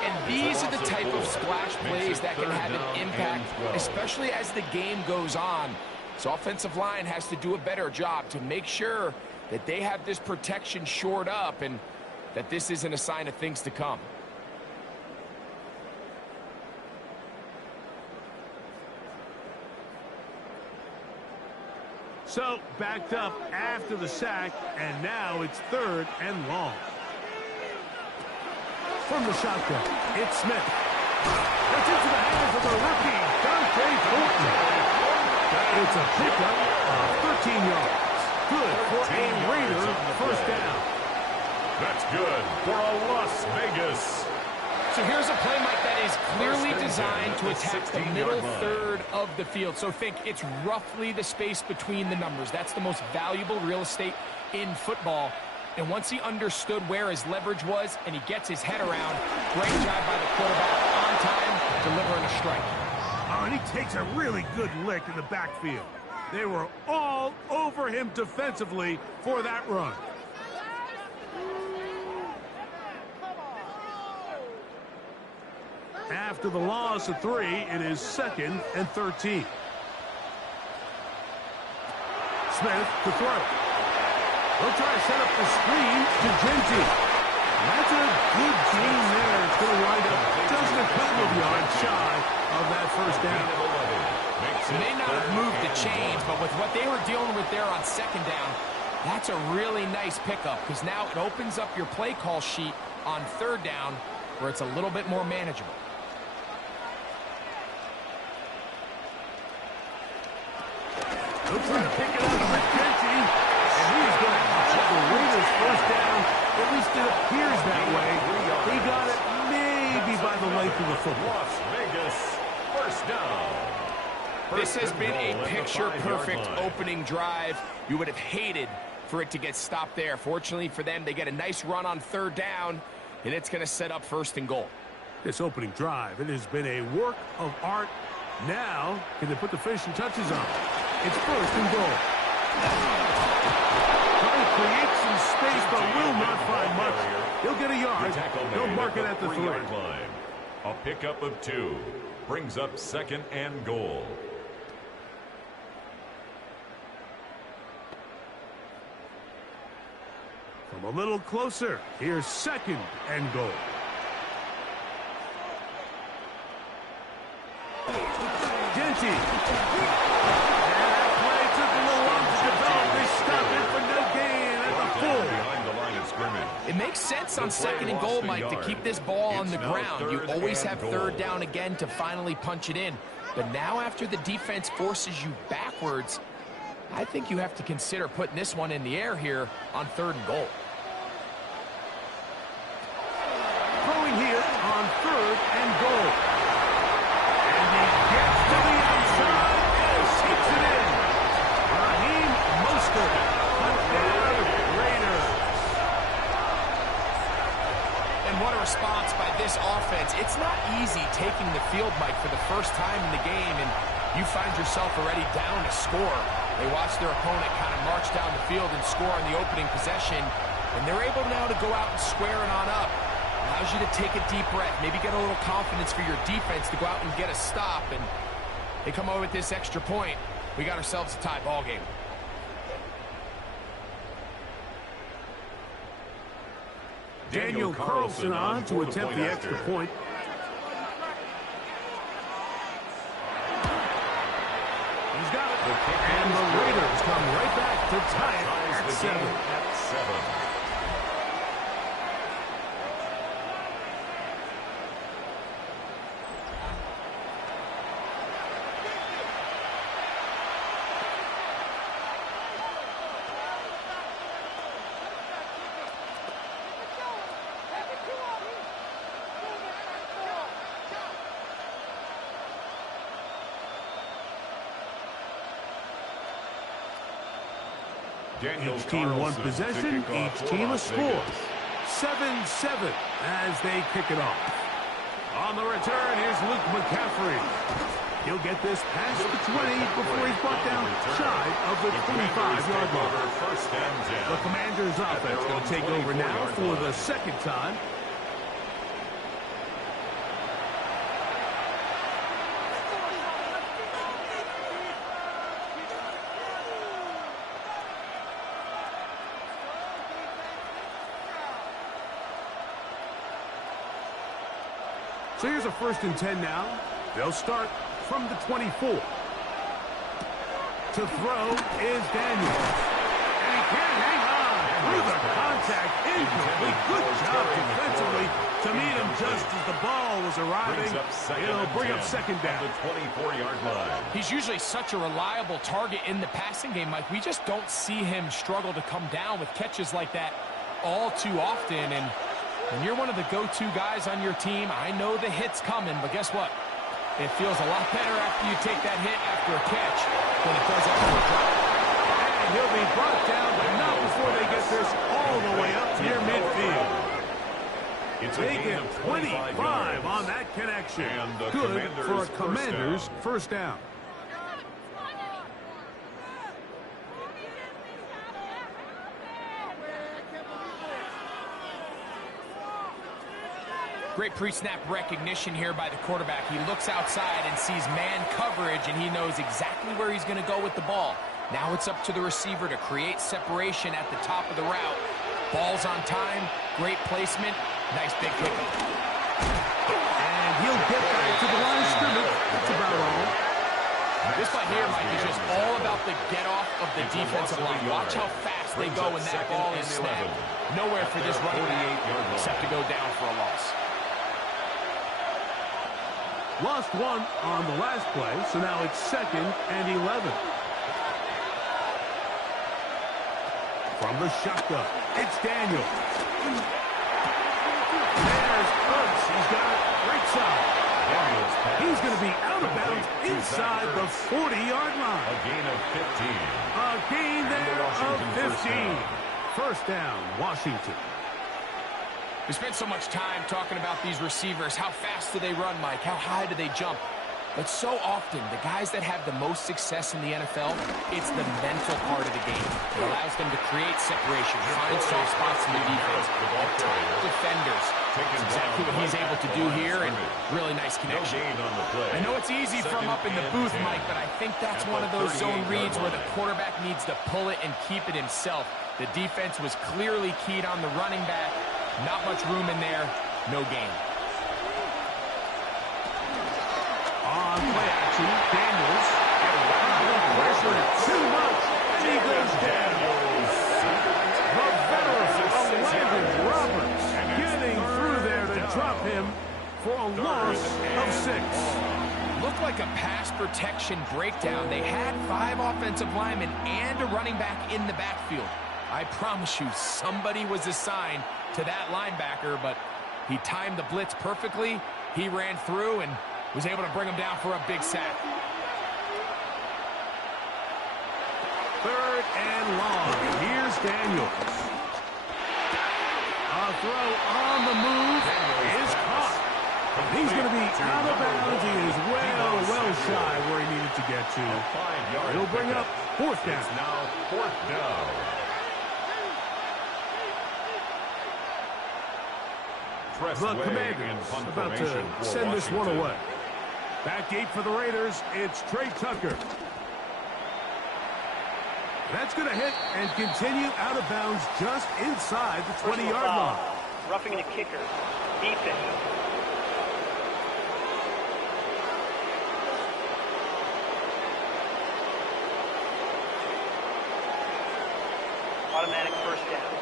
And these are the type of splash plays that can have an impact, especially as the game goes on. So offensive line has to do a better job to make sure that they have this protection shored up and that this isn't a sign of things to come. So, backed up after the sack, and now it's 3rd and long. From the shotgun, it's Smith. That's into the hands of the rookie, Dante Thornton. It's a pickup of 13 yards. Good for a Raider first down. That's good for a Las Vegas. So here's a play, Mike, that is clearly designed to attack the middle third of the field. So think it's roughly the space between the numbers. That's the most valuable real estate in football. And once he understood where his leverage was and he gets his head around, great job by the quarterback on time, delivering a strike. Oh, and he takes a really good lick in the backfield. They were all over him defensively for that run. After the loss of 3, it is 2nd and 13. Smith to throw. They'll try to set up the screen to Genty. That's a good gain there. It's going to wind up just a couple of yards shy of that first down. They may not have moved the chains, but with what they were dealing with there on 2nd down, that's a really nice pickup because now it opens up your play call sheet on 3rd down where it's a little bit more manageable. They'll try to pick it up with Genty, and he's going to get the Raiders first down. At least it appears that way. He got it maybe by the length of the football. Las Vegas, first down. This has been a picture-perfect opening drive. You would have hated for it to get stopped there. Fortunately for them, they get a nice run on 3rd down, and it's going to set up 1st and goal. This opening drive, it has been a work of art. Now, can they put the finishing touches on? It's 1st and goal. Trying to create some space, but will not find much. He'll get a yard. He'll mark it at the 3. Line. A pickup of 2 brings up 2nd and goal. From a little closer, here's 2nd and goal. Genty. And that play took a little long to develop. They stopped it for no gain at the full. Behind the line of scrimmage. It makes sense on 2nd and goal, Mike, to keep this ball on the ground. You always have 3rd down again to finally punch it in. But now after the defense forces you backwards, I think you have to consider putting this one in the air here on 3rd and goal. Throwing here on 3rd and goal. And he gets to the outside and takes it in. Raheem Mostert, touchdown Raiders. And what a response by this offense. It's not easy taking the field, Mike, for the first time in the game, and you find yourself already down to score. They watch their opponent kind of march down the field and score on the opening possession, and they're able now to go out and square it on up. Allows you to take a deep breath, maybe get a little confidence for your defense to go out and get a stop, and they come over with this extra point. We got ourselves a tie ball game. Daniel Carlson on to attempt the extra point. He's got it. And the Raiders come right back to tie it at 7. 7. Each team one possession, each team a score. 7-7 as they kick it off. On the return, here's Luke McCaffrey. He'll get this past the 20 before he's brought down shy of the 25-yard line. The Commanders' offense going to take over now for the second time. So here's a 1st and 10 now. They'll start from the 24. To throw is Daniels. And he can't hang on through the contact. Incomplete. Good job defensively to meet him just as the ball was arriving. It'll bring up 2nd down. The 24-yard line. He's usually such a reliable target in the passing game, Mike. We just don't see him struggle to come down with catches like that all too often. And when you're one of the go-to guys on your team, I know the hit's coming, but guess what? It feels a lot better after you take that hit after a catch than it does after a drop. And he'll be brought down, but not before they get this all the way up near midfield. They get 25 on that connection. Good for a Commanders first down. Great pre-snap recognition here by the quarterback. He looks outside and sees man coverage, and he knows exactly where he's going to go with the ball. Now it's up to the receiver to create separation at the top of the route. Ball's on time, great placement, nice big pickup. And he'll get back to the line of scrimmage. That's about all. This play here, Mike, is just all about the get-off of the defensive line. Watch how fast they go when that ball is snapped. Nowhere for this running back except to go down for a loss. Lost one on the last play, so now it's 2nd and 11. From the shotgun, it's Daniels. There's Ertz. He's got it right side. He's going to be out of bounds inside the 40-yard line. A gain of 15. A gain there of 15. First down, Washington. We spent so much time talking about these receivers. How fast do they run, Mike? How high do they jump? But so often, the guys that have the most success in the NFL, it's the mental part of the game. It allows them to create separation, find soft spots in the defense, attack defenders. That's exactly what he's able to do here, and really nice connection. I know it's easy from up in the booth, Mike, but I think that's one of those zone reads where the quarterback needs to pull it and keep it himself. The defense was clearly keyed on the running back. Not much room in there. No gain. On play action, Daniels. Pressure too much, and he goes down. The veteran, Landon Roberts, getting through there to drop him for a loss of 6. Looked like a pass protection breakdown. They had 5 offensive linemen and a running back in the backfield. I promise you, somebody was assigned to that linebacker, but he timed the blitz perfectly. He ran through and was able to bring him down for a big sack. 3rd and long. Here's Daniels. A throw on the move is caught. He's going to be out of bounds. He is well shy where he needed to get to. It'll bring up 4th down. It's now 4th down. The Commanders about to send this one away. Back gate for the Raiders, it's Trey Tucker. That's going to hit and continue out of bounds just inside the 20-yard line. Roughing the kicker. Defense. Automatic 1st down.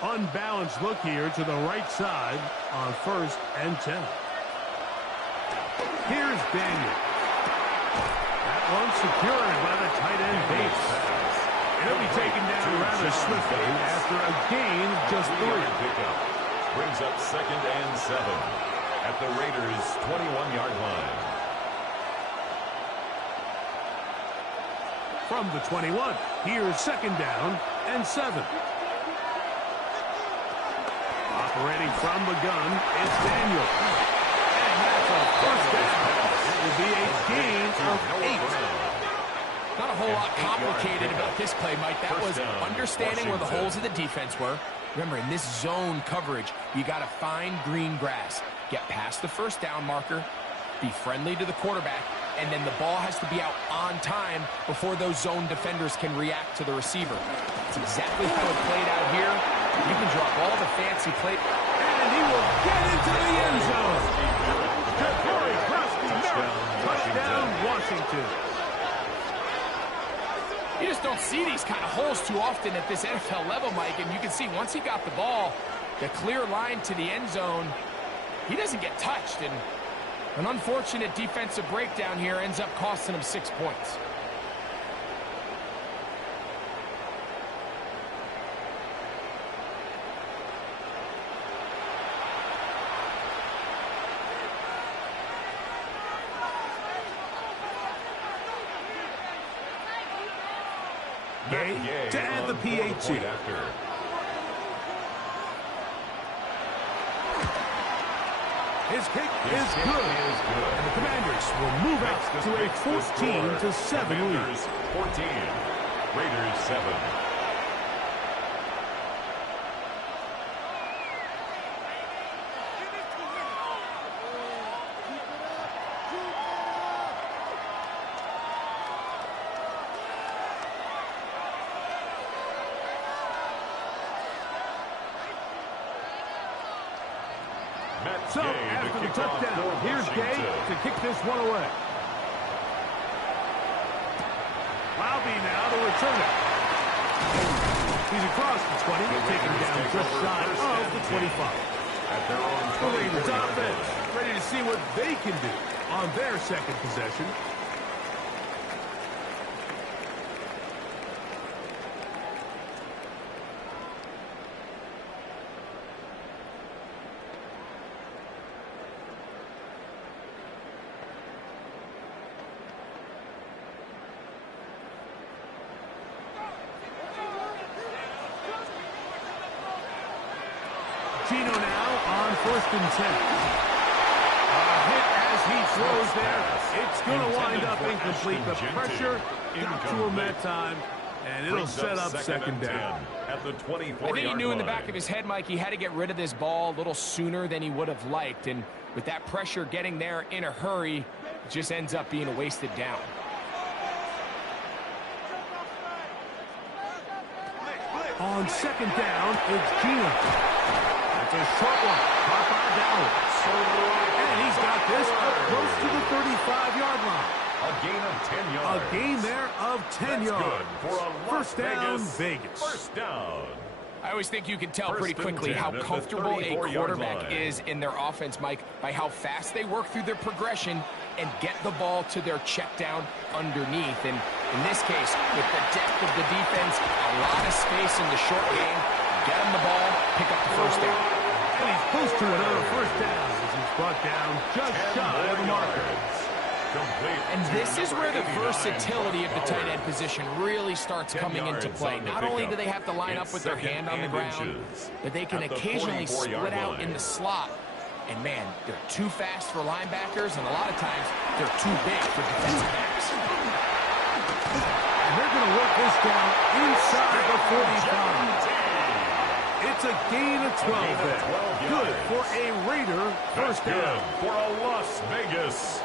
Unbalanced look here to the right side on 1st and 10. Here's Daniel. That one secured by the tight end Bates. He'll be taken down rather swiftly after a gain of just 3. Brings up 2nd and 7 at the Raiders' 21-yard line. From the 21, here's 2nd down and 7. Operating from the gun, it's Daniel. And that's a 1st down. It will be a gain of 8. Not a whole lot complicated about this play, Mike. That was understanding where the holes of the defense were. Remember, in this zone coverage, you got to find green grass. Get past the 1st down marker, be friendly to the quarterback, and then the ball has to be out on time before those zone defenders can react to the receiver. That's exactly how it played out here. You can drop all the fancy play. And he will get into the end zone. Touchdown, Washington. You just don't see these kind of holes too often at this NFL level, Mike. And you can see once he got the ball, the clear line to the end zone, he doesn't get touched. And an unfortunate defensive breakdown here ends up costing him 6 points. To add the PAT. His kick is good. And the Commanders will move out to a 14-7 lead. 14, Raiders 7. So, after the touchdown, here's Gay to kick this one away. Laube now to return it. He's across the 20, taken down just shy of the 25. The Raiders offense ready to see what they can do on their 2nd possession. Gino now on 1st and 10. A hit as he throws there. It's going to wind up incomplete. The pressure got to him that time, and it'll set up 2nd down. At the 24-yard I think he knew in the back of his head, Mike, he had to get rid of this ball a little sooner than he would have liked. And with that pressure getting there in a hurry, it just ends up being a wasted down. On 2nd down, it's Gino. It's a short one, caught by Dallas. And he's got this up close to the 35-yard line. A gain of 10 yards. A gain there of 10 yards. Good for a First down, Vegas. 1st down. I always think you can tell pretty quickly how comfortable a quarterback is in their offense, Mike, by how fast they work through their progression and get the ball to their check down underneath. And in this case, with the depth of the defense, a lot of space in the short game, get him the ball, pick up the 1st down. And he's close to another 1st down as he's brought down just shy of the marker. And this is where the versatility of the tight end position really starts coming into play. Not only do they have to line up with their hand on the ground, but they can occasionally split out in the slot. And man, they're too fast for linebackers, and a lot of times they're too big for defensive backs. And they're going to work this down inside the 45. It's a gain of 12 there. Good for a Raider 1st down. For a Las Vegas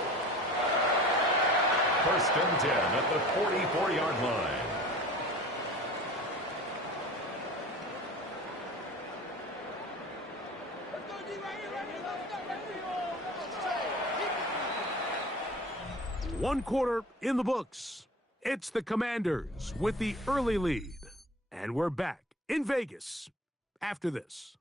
1st and 10 at the 44-yard line. One quarter in the books. It's the Commanders with the early lead. And we're back in Vegas after this.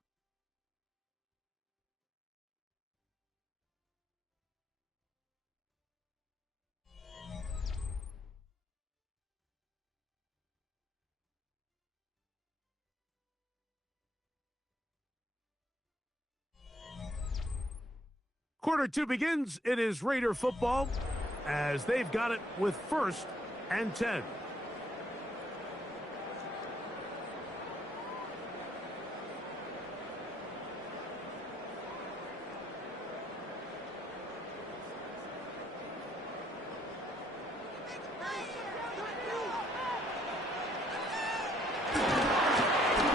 Quarter two begins. It is Raider football as they've got it with 1st and 10.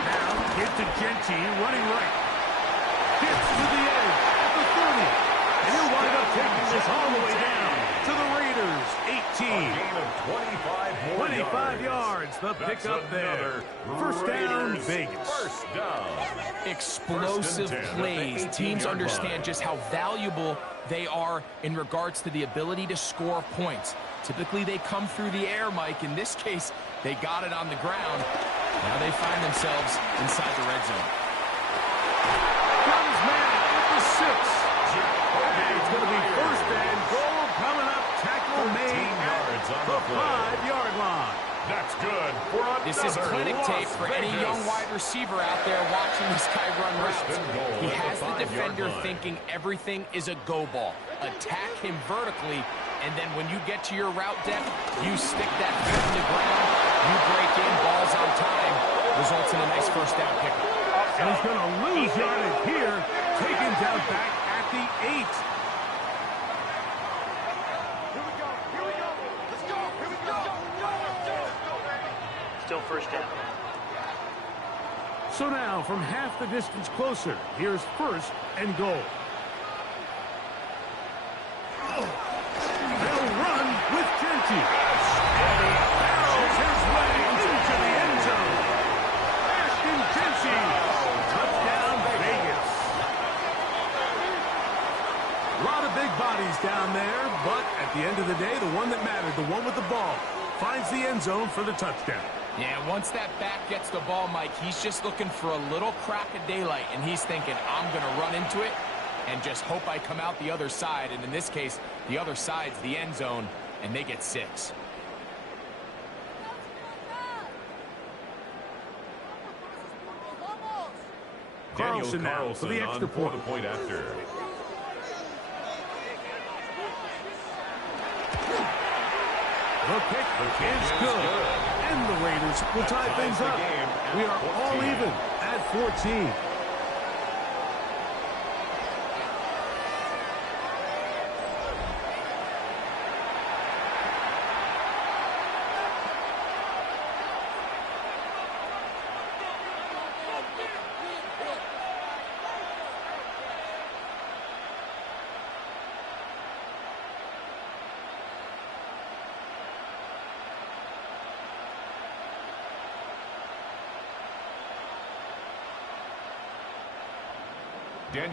Now, get to Genty, running right. Gets to the edge at the 30. And he'll wind up taking this all the way down to the Raiders, 18. A gain of 25 yards. The pickup there. First down, Vegas. First down. Explosive plays. Teams understand just how valuable they are in regards to the ability to score points. Typically, they come through the air, Mike. In this case, they got it on the ground. Now they find themselves inside the red zone. Comes man at the 6. It's going to be first and goal coming up. Tackle made yards on the the 5-yard line. That's good for another. This is clinic tape for any Vegas. young wide receiver out there watching this guy run routes. He has the defender thinking everything is a go ball. Attack him vertically, and then when you get to your route depth, you stick that foot in the ground, you break in, balls on time, results in a nice first down pickup. And he's going to lose yardage here, taken down back at the 8. Still first down. So now, from half the distance closer, here's 1st and goal. They'll run with Genty. And he barrels his way into the end zone. Ashton Genty. Touchdown, Vegas. A lot of big bodies down there, but at the end of the day, the one that mattered, the one with the ball, finds the end zone for the touchdown. Yeah, once that back gets the ball, Mike, he's just looking for a little crack of daylight, and he's thinking, I'm going to run into it and just hope I come out the other side. And in this case, the other side's the end zone, and they get 6. Carlson now for the extra point. The point after. The kick is good. And the Raiders will tie things up. We are all even at 14.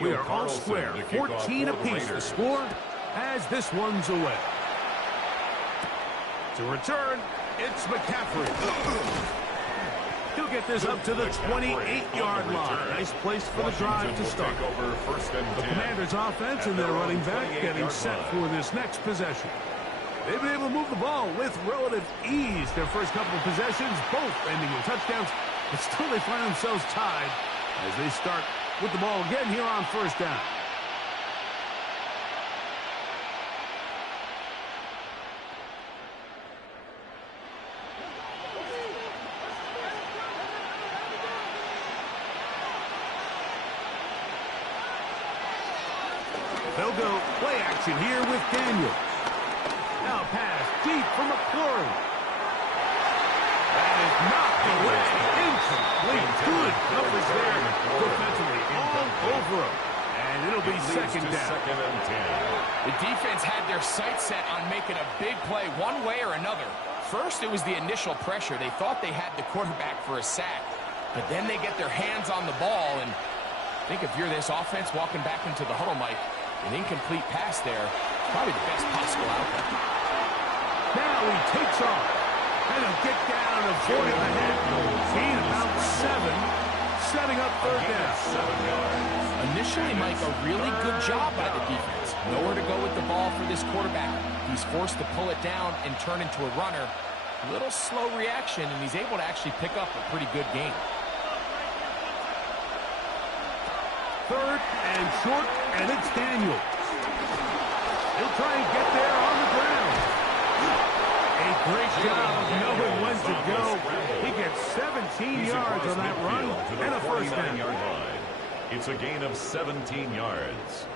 We are all square. 14 apiece to score as this one's away. To return, it's McCaffrey. He'll get this up to the 28-yard line. Nice place for the drive to start. The Commanders' offense and their running back getting set for this next possession. They've been able to move the ball with relative ease their first couple of possessions, both ending in touchdowns, but still they find themselves tied as they start with the ball again here on first down. They'll go play action here with Daniel. Now pass deep for McClure. That is knocked away. Incomplete. Good coverage there defensively. All over him. And it'll be second down. Second and 10. The defense had their sights set on making a big play one way or another. First, it was the initial pressure. They thought they had the quarterback for a sack. But then they get their hands on the ball, and I think if you're this offense walking back into the huddle, Mike, an incomplete pass there, probably the best possible outcome. Now he takes off. And he'll get down and avoid the hit. Gain about 7, setting up third down. 7 yards. Initially, Mike, a really good job by the defense. Nowhere to go with the ball for this quarterback. He's forced to pull it down and turn into a runner. A little slow reaction, and he's able to actually pick up a pretty good game. Third and short, and it's Daniels. He'll try and get there on the ground. A great job of knowing when to go. He gets 17 yards on that run and a first down. It's a gain of 17 yards.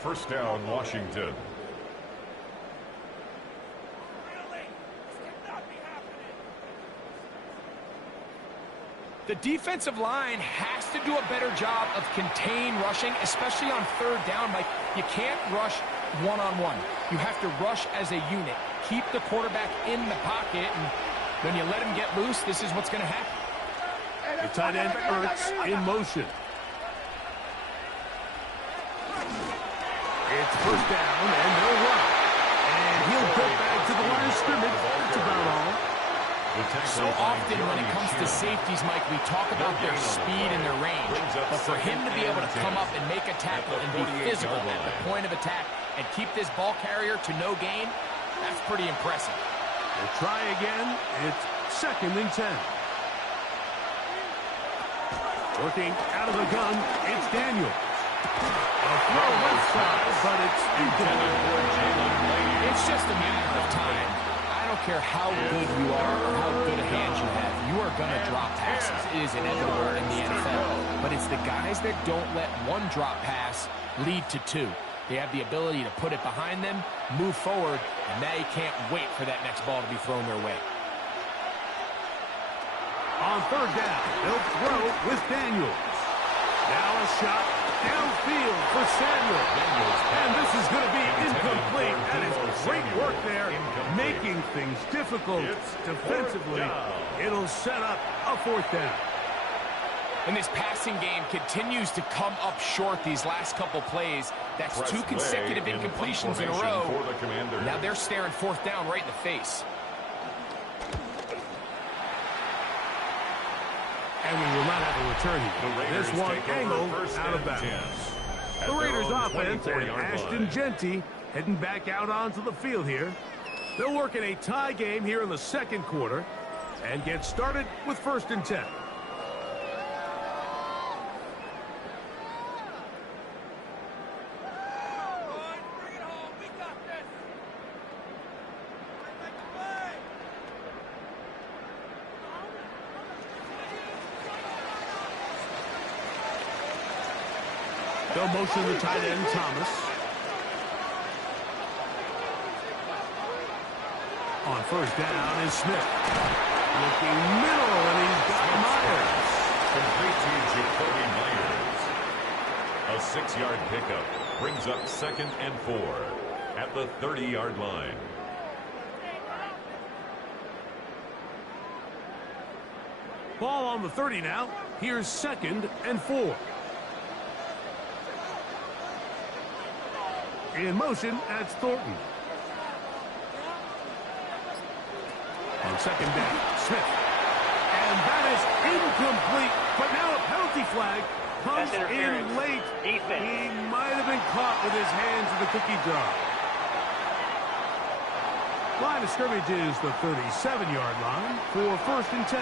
First down, Washington. The defensive line has to do a better job of contain rushing, especially on third down. Mike, you can't rush one-on-one. You have to rush as a unit. Keep the quarterback in the pocket, and when you let him get loose, this is what's going to happen. The tight end, Ertz, in motion. It's first down, and they'll run. And he'll go back to the line of scrimmage. That's about all. So often when it comes to safeties, Mike, we talk about their speed and their range. But for him to be able to come up and make a tackle and be physical at the point of attack and keep this ball carrier to no gain, that's pretty impressive. We'll try again. It's 2nd and 10. Working out of the gun, it's Daniels. A throw left side, but it's incomplete. It's just a matter of time. I don't care how good you are or how good a hand you have, you are going to drop passes. It is inevitable in the NFL. But it's the guys that don't let one drop pass lead to 2. They have the ability to put it behind them, move forward, and they can't wait for that next ball to be thrown their way. On third down, they'll throw with Daniels. Now a shot downfield for Samuel. And this is going to be incomplete. That is great work there, making things difficult defensively. It'll set up a fourth down. And this passing game continues to come up short these last couple plays. That's 2 consecutive incompletions in a row. Now they're staring fourth down right in the face. And we will not have a return here. This one angled out of bounds. The Raiders offense and Ashton Genty heading back out onto the field here. They'll work in a tie game here in the second quarter and get started with 1st and 10. They'll motion the tight end, Thomas. On first down is Smith. Looking middle, and he's got Myers. Complete to Jacoby Myers. A 6-yard pickup brings up 2nd and 4 at the 30-yard line. Ball on the 30 now. Here's 2nd and 4. In motion, that's Thornton. On 2nd down, Smith. And that is incomplete. But now a penalty flag comes in late. He might have been caught with his hands in the cookie jar. Line of scrimmage is the 37-yard line for 1st and 10.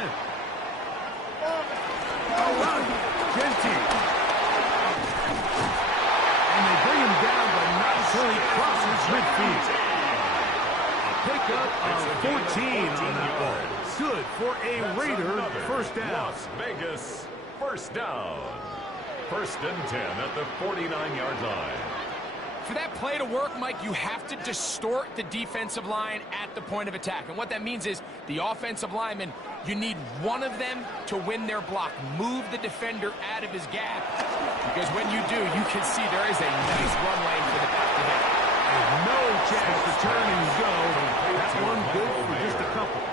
A run. Genty. And they bring him down, but not until he crosses midfield. A pickup of 14 on that ball. Good for a Raider first down. Las Vegas first down. 1st and 10 at the 49-yard line. For that play to work, Mike, you have to distort the defensive line at the point of attack. And what that means is the offensive lineman, you need one of them to win their block. Move the defender out of his gap. Because when you do, you can see there is a nice run lane for the back to hit. No chance to turn and go. That one good for just a couple.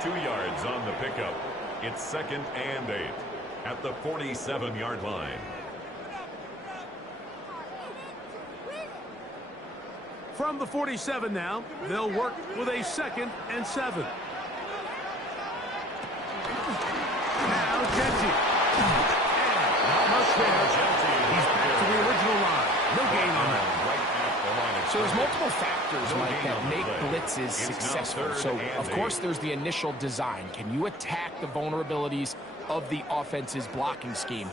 2 yards on the pickup. It's 2nd and 8 at the 47-yard line. From the 47 now, they'll work with a 2nd and 7. Now Genty. And not much there. He's back to the original line. No gain on that. So there's multiple factors, Mike, that make blitzes successful. So, of course, there's the initial design. Can you attack the vulnerabilities of the offense's blocking scheme?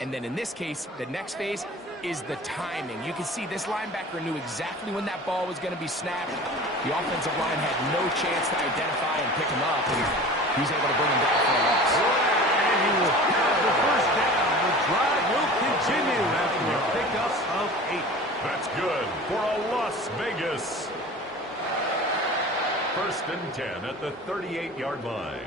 And then in this case, the next phase is the timing. You can see this linebacker knew exactly when that ball was going to be snapped. The offensive line had no chance to identify and pick him up, and he's able to bring him down for a loss. And he will have the first down. The drive will continue after a pickup of 8. That's good for a Las Vegas. 1st and 10 at the 38-yard line.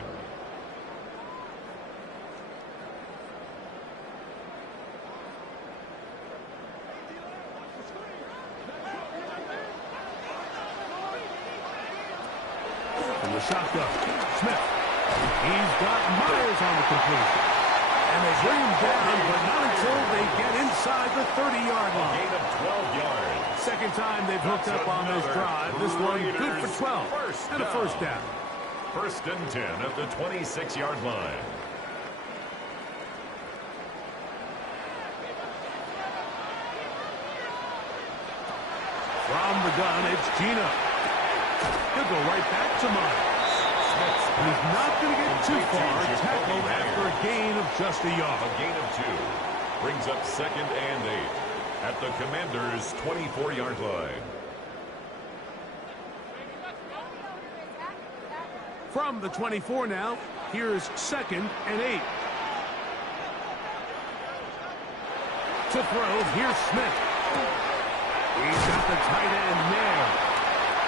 From the shotgun, Smith. He's got Myers on the completion. And they bring him down, but not until they get inside the 30-yard line. Gain of 12 yards. Second time they've hooked up on this drive. This one good for 12 and a first down. 1st and 10 at the 26-yard line. From the gun, it's Gino. He'll go right back to Myers. He's not going to get too far. Tackled after a gain of just a yard. A gain of 2 brings up 2nd and 8 at the Commanders' 24-yard line. From the 24 now, here's 2nd and 8. To throw, here's Smith. He's got the tight end nailed.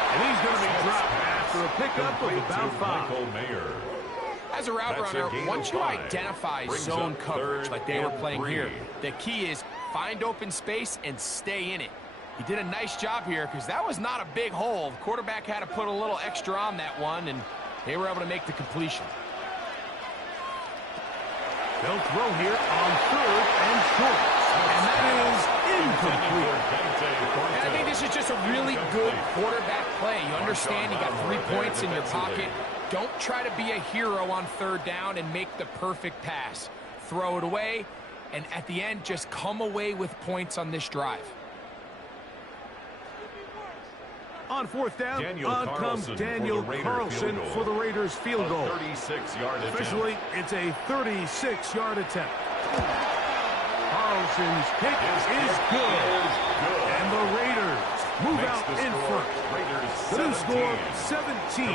And he's going to be dropped after a pickup of about 5. Michael Mayer. As a route runner, once you identify zone coverage like they were playing 3. here, the key is find open space and stay in it. He did a nice job here because that was not a big hole. The quarterback had to put a little extra on that one, and they were able to make the completion. They'll throw here on 3rd and short. And that is incomplete. And I think this is just a really good quarterback play. You understand you got 3 points in your pocket. Don't try to be a hero on 3rd down and make the perfect pass. Throw it away, and at the end, just come away with points on this drive. On 4th down, on comes Daniel Carlson for the Raiders field goal. 36-yard attempt. Officially, it's a 36-yard attempt. Carlson's kick is good. And the Raiders move out in front. The new score, 17-14.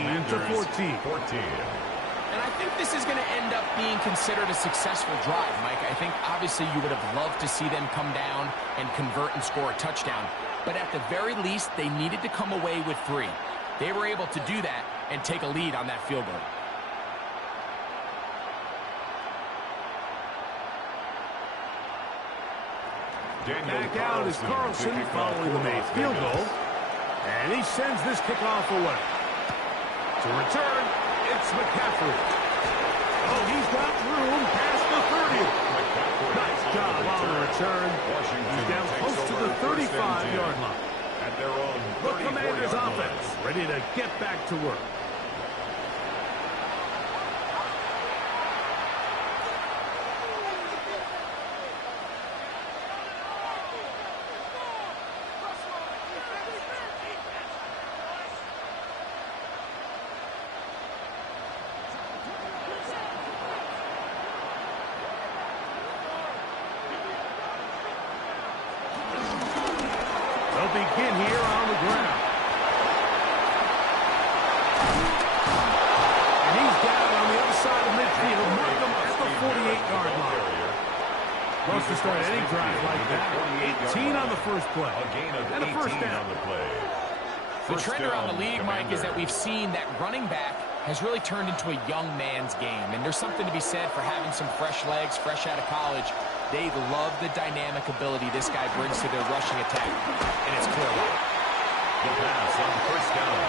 And I think this is going to end up being considered a successful drive, Mike. I think obviously you would have loved to see them come down and convert and score a touchdown. But at the very least, they needed to come away with 3. They were able to do that and take a lead on that field goal. Back out is Carlson following the made field goal. And he sends this kickoff away. To return, it's McCaffrey. Oh, he's got room past the 30. Nice job on the return. He's down close to the 35-yard line. At their own The Commanders' offense ready to get back to work. Begin here on the ground. And he's down on the other side of midfield. Mark him at the 48-yard line. Most to start any drive like that. 18 on the first play. And a first down. The trend around the league, Mike, is that we've seen that running back has really turned into a young man's game. And there's something to be said for having some fresh legs, fresh out of college. They love the dynamic ability this guy brings to their rushing attack, and it's clear why. The pass on first down.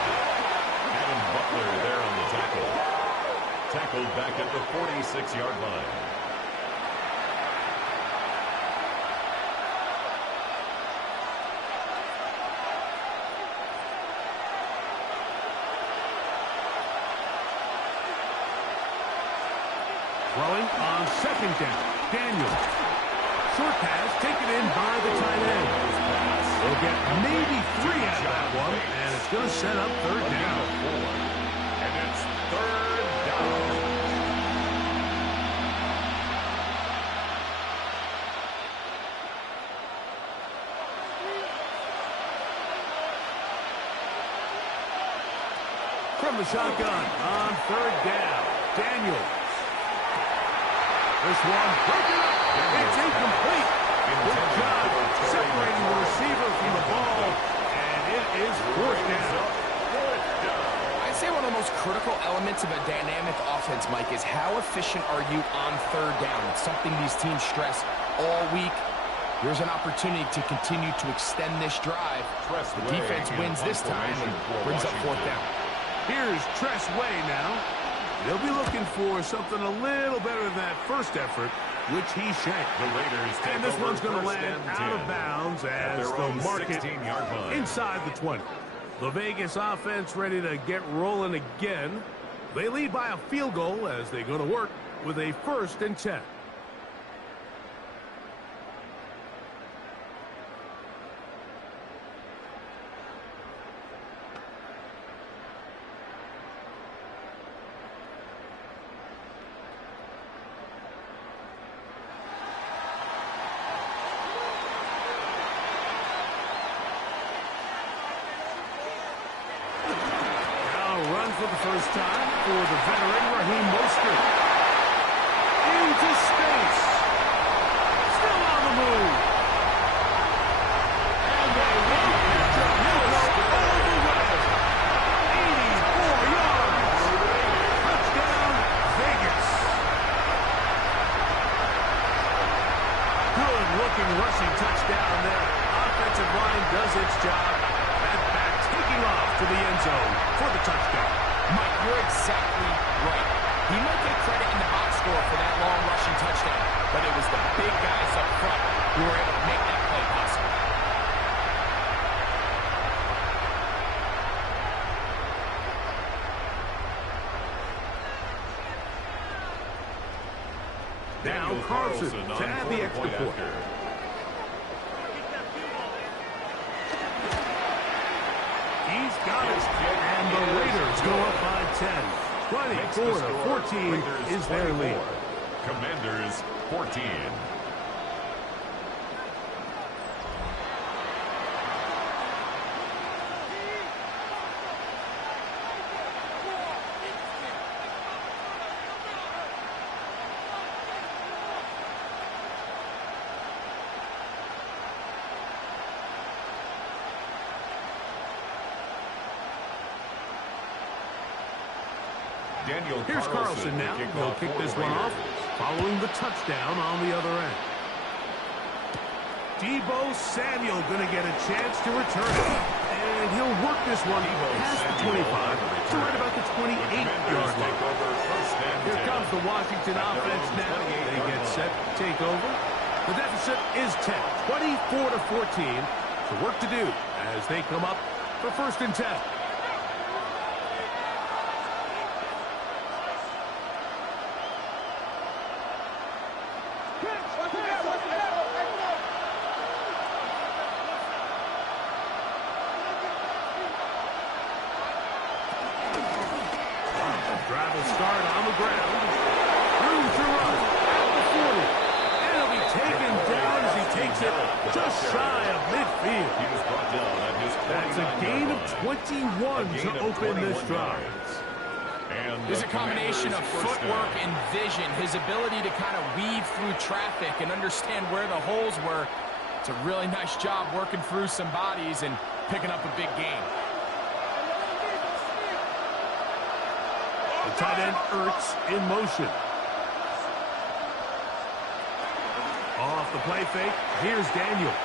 Adam Butler there on the tackle. Tackled back at the 46-yard line. second down. Daniels. Short pass taken in by the tight end. They'll get maybe 3 out of that one, and it's going to set up third down. And it's third down. From the shotgun on third down. Daniels. This one broken up. It's incomplete. Good job separating the receiver from the ball, and it is fourth down. I'd say one of the most critical elements of a dynamic offense, Mike, is how efficient are you on third down. It's something these teams stress all week. Here's an opportunity to continue to extend this drive. The defense wins this time and brings up fourth down. Here's Tress Way now. They'll be looking for something a little better than that first effort, which he shanked. The Raiders take and this over one's going to first land and out 10 of bounds as their the own market 16-yard line. inside the 20. The Vegas offense ready to get rolling again. They lead by a field goal as they go to work with a 1st and 10. For the first time for the veteran Raheem Mostert. Into space. Still on the move. And they won't catch him. He'll go all the way. 84 yards. Touchdown, Vegas. Good-looking rushing touchdown there. Offensive line does its job. That back taking off to the end zone for the touchdown. Mike, you're exactly right. He might get credit in the box score for that long rushing touchdown, but it was the big guys up front who were able to make that play possible. Now Carlson to add the extra point. He's got it, and the Raiders go up by 10. 24-14 is their lead. Commanders 14. Here's Carlson now. He'll kick this one off, following the touchdown on the other end. Deebo Samuel going to get a chance to return it. And he'll work this one past the 25 to right about the 28-yard line. Here comes the Washington offense now. They get set to take over. The deficit is 10, 24-14. So work to do as they come up for 1st and 10. Drive will start on the ground. Room to run at the 40. And he'll be taken down as he takes it just shy of midfield. He was brought down at his That's a gain of 21 to open this drive. There's a combination of footwork and vision, his ability to kind of weave through traffic and understand where the holes were. It's a really nice job working through some bodies and picking up a big gain. The tight end Ertz in motion. Off the play fake, here's Daniels.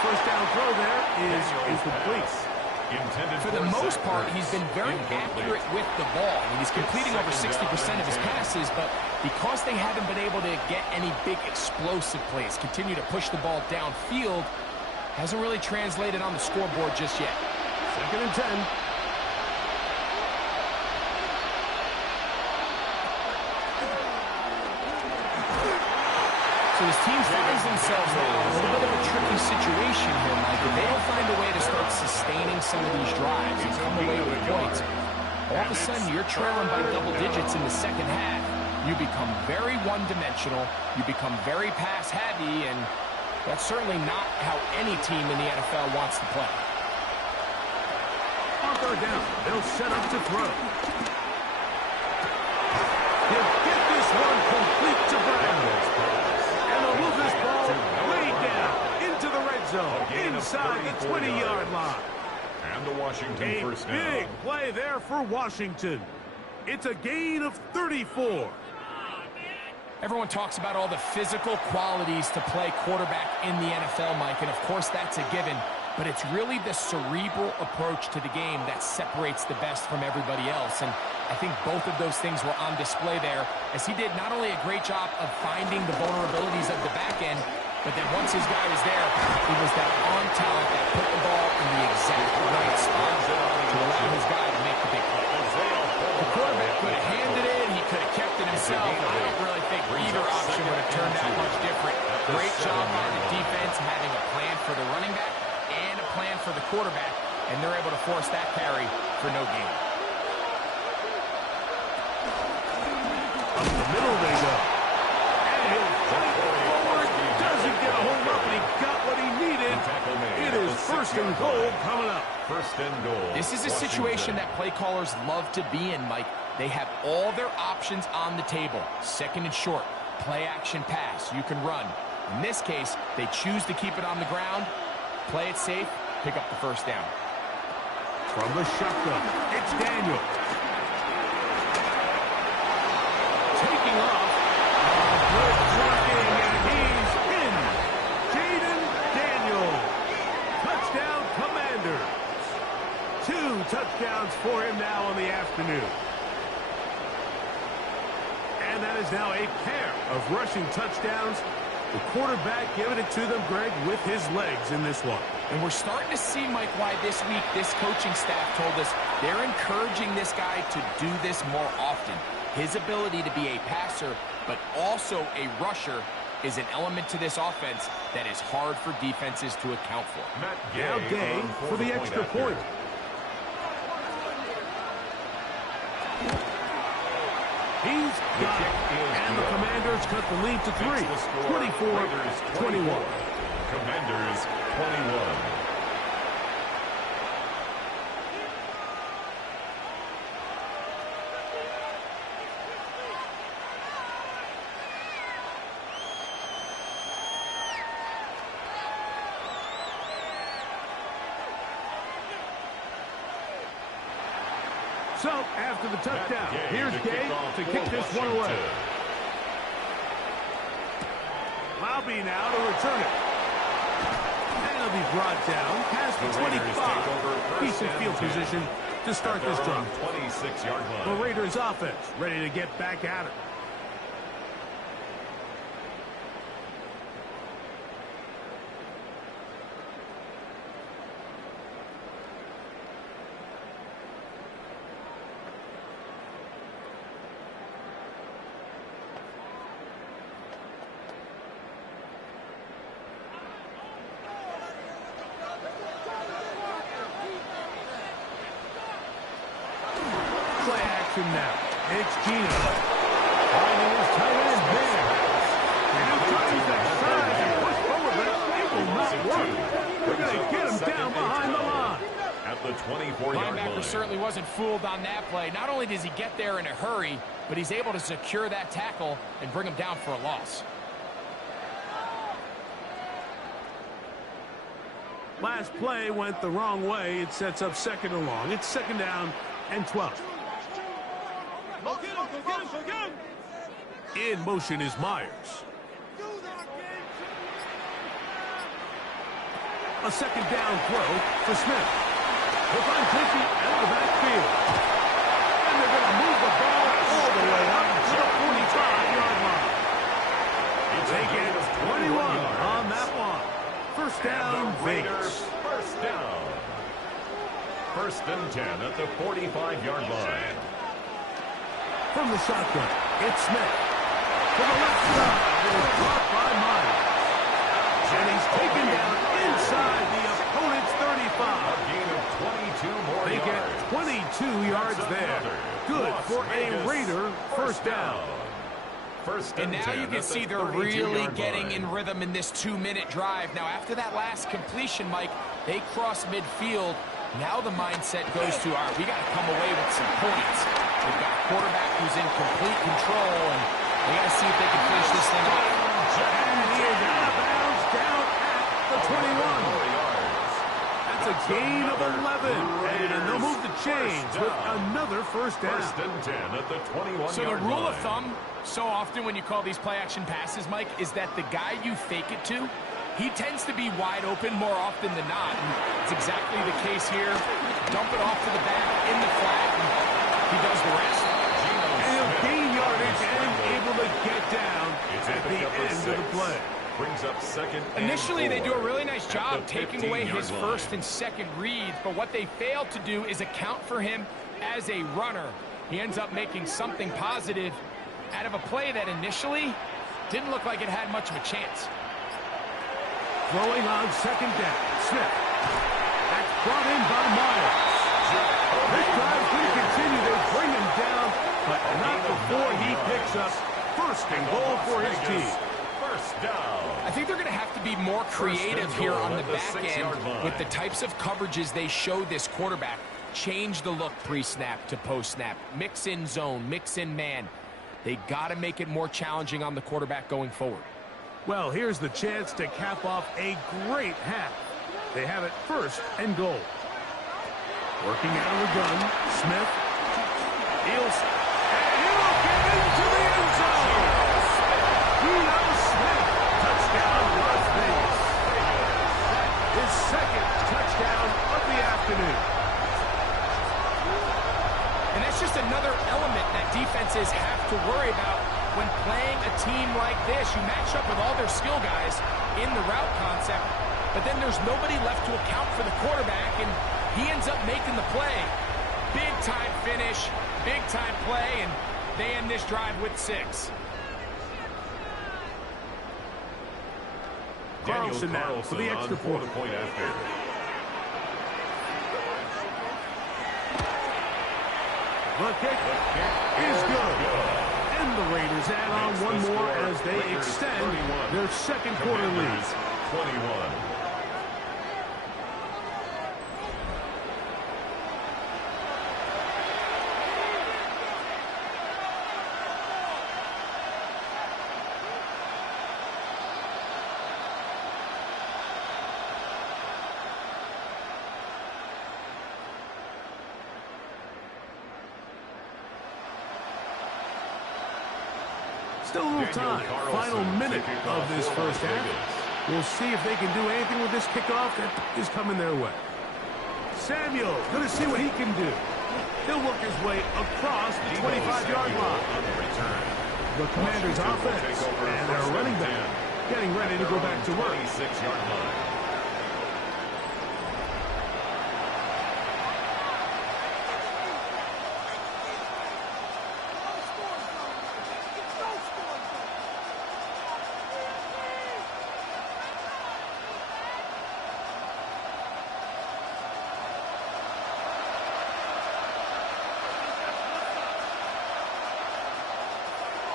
First down throw there is complete. For the most part, he's been very accurate with the ball. I mean, he's completing over 60% of his passes, but because they haven't been able to get any big explosive plays, continue to push the ball downfield, hasn't really translated on the scoreboard just yet. 2nd and 10. So this team finds themselves now in a little bit of a tricky situation here, Mike. If they don't find a way to start sustaining some of these drives and come away with points, all of a sudden you're trailing by double digits in the second half. You become very one-dimensional. You become very pass-heavy, and that's certainly not how any team in the NFL wants to play. On third down, they'll set up to throw. He'll get this one complete to Brown. And they'll move this ball way down into the red zone, inside the 20-yard line. And the Washington first down. A big play there for Washington. It's a gain of 34. Everyone talks about all the physical qualities to play quarterback in the NFL, Mike, and of course that's a given, but it's really the cerebral approach to the game that separates the best from everybody else, and I think both of those things were on display there, as he did not only a great job of finding the vulnerabilities of the back end, but then once his guy was there, it was that arm talent that put the ball in the exact right spot to allow his guy to make the big play. The quarterback could have handed it, he could have kept it himself. I don't really think either option would have turned out much different. Great job by the defense having a plan for the running back and a plan for the quarterback, and they're able to force that carry for no gain. Up the middle they go. And he'll fight forward. Doesn't get a hold up, and he got what he needed. It is first and goal coming up. First and goal. This is a situation that play callers love to be in, Mike. They have all their options on the table. Second and short, play action pass, you can run. In this case, they choose to keep it on the ground, play it safe, pick up the first down. From the shotgun, it's Daniel. Taking off. Good blocking, and he's in. Jaden Daniel. Touchdown, Commanders. 2 touchdowns for him now on the afternoon. And that is now a pair of rushing touchdowns. The quarterback giving it to them, Greg, with his legs in this one. And we're starting to see, Mike, why this week this coaching staff told us they're encouraging this guy to do this more often. His ability to be a passer, but also a rusher, is an element to this offense that is hard for defenses to account for. Now Gay for the extra point. He's got it. And the Commanders cut the lead to 3. 24-21. Commanders 21. So, after the touchdown, here's Gay to kick this one away. Lowby now to return it. And he'll be brought down past the 25. Decent field position to start this drive. 26-yard line. The Raiders offense ready to get back at it. Now, it's Gino. Finding his tight end there. And he'll use that size and push forward, but it will not work. We're going to get him down behind the line. At the 24-yard line. Linebacker certainly wasn't fooled on that play. Not only does he get there in a hurry, but he's able to secure that tackle and bring him down for a loss. Last play went the wrong way. It sets up second and long. It's second down and 12. Go get him, go get him, go get him! In motion is Myers. A second down throw for Smith. He'll find Clinton out of the backfield. And they're going to move the ball all the way up to the 45-yard line. They get 21 on that one. First down, Vegas. First down. First and 10 at the 45-yard line. From the shotgun, it's Smith. To the left side, it was caught by Myers. see they're really getting in rhythm in this 2-minute drive. Now, after that last completion, Mike, they cross midfield. Now the mindset goes to, all right, we got to come away with some points. They've got a quarterback who's in complete control, and they got to see if they can finish this thing off. And he is out of bounds down at the 21. That's a gain of 11, and they'll move the chains with another first down. First and 10 at the 21-yard So the rule line. of thumb, so often when you call these play-action passes, Mike, is that the guy you fake it to, he tends to be wide open more often than not. And it's exactly the case here. Dump it off to the back in the flat, and he does the rest. And he'll gain yardage and able to get down at the end of the play. Brings up second and Initially, they 4 do a really nice at job the taking away 15-yard his line. first and second reads, but what they fail to do is account for him as a runner. He ends up making something positive out of a play that initially didn't look like it had much of a chance. Throwing on second down. Smith. That's brought in by Myers. This drive's going to continue. They bring him down, but not before he picks up first and goal for his team. First down. I think they're going to have to be more creative here on the back end with the types of coverages they show this quarterback. Change the look pre-snap to post-snap. Mix in zone, mix in man. They got to make it more challenging on the quarterback going forward. Well, here's the chance to cap off a great half. They have it first and goal. Working out of the gun, Smith. He'll get into the end zone. Smith, touchdown, Las Vegas. His second touchdown of the afternoon. And that's just another element that defenses have to worry about when playing a team like this. You match up with all their skill guys in the route concept, but then there's nobody left to account for the quarterback, and he ends up making the play. Big-time finish, big-time play, and they end this drive with 6. Carlson now for the extra point. After. The kick is good. And the Raiders add on one more as they extend their second quarter lead. 21. Still a little time. Final minute of this first half. We'll see if they can do anything with this kickoff that is coming their way. Samuel, going to see what he can do. He'll work his way across the 25-yard line. The Commanders' offense and their running back getting ready to go back to work. 26-yard line.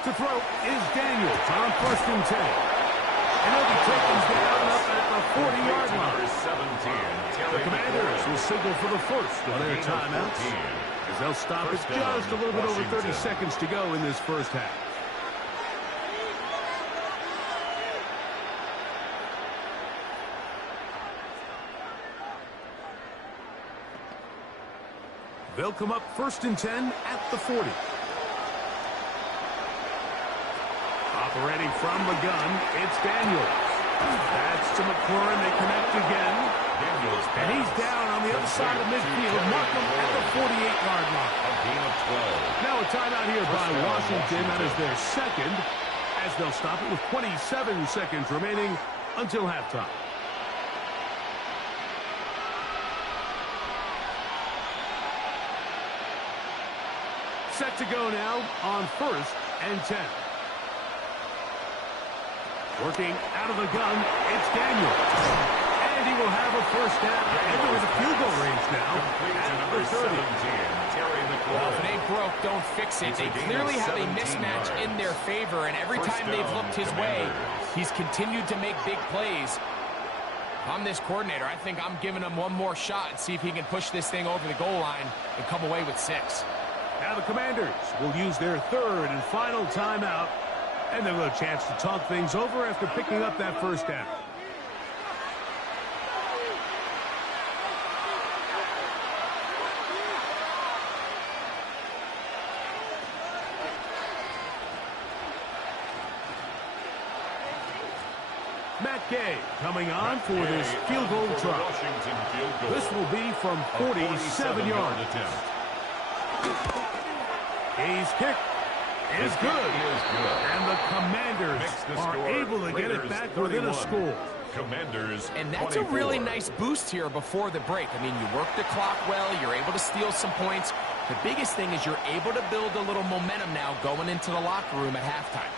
To throw is Daniels on first and 10. And he'll be taken down up at the 40-yard line. The Commanders will signal for the first of their timeouts as they'll stop it just a little bit over 30 seconds to go in this first half. They'll come up first and 10 at the 40. Operating from the gun, it's Daniels. That's to McLaurin. They connect again. And he's down on the other side of midfield. Markham at the 48-yard line. A gain of 12. Now a timeout here by Washington. That is their second, as they'll stop it with 27 seconds remaining until halftime. Set to go now on first and 10. Working out of the gun, it's Daniel. And And he will have a first down. Enter with a field goal range now at number 30. Well, if it ain't broke, don't fix it. They clearly have a mismatch in their favor, and every time they've looked his way, he's continued to make big plays. If I'm this coordinator, I think I'm giving him one more shot and see if he can push this thing over the goal line and come away with 6. Now the Commanders will use their third and final timeout, and they'll have a chance to talk things over after picking up that first down. Matt Gay coming on for this field goal try. This will be from 47 yards. Gay's kick is good. And the Commanders are able to get it back within a score. And that's a really nice boost here before the break. I mean, you work the clock well, you're able to steal some points. The biggest thing is you're able to build a little momentum now going into the locker room at halftime.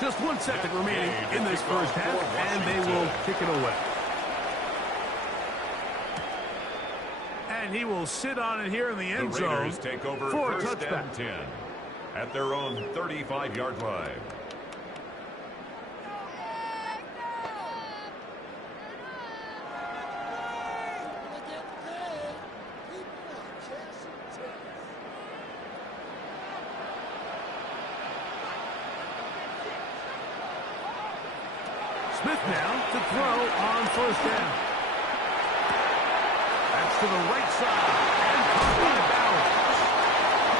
Just 1 second remaining in this first half, and they will kick it away. And he will sit on it here in the end zone take over for a first touchback. and 10 at their own 35-yard line. Smith now to throw on first down. That's to the right side. And caught by Bowers.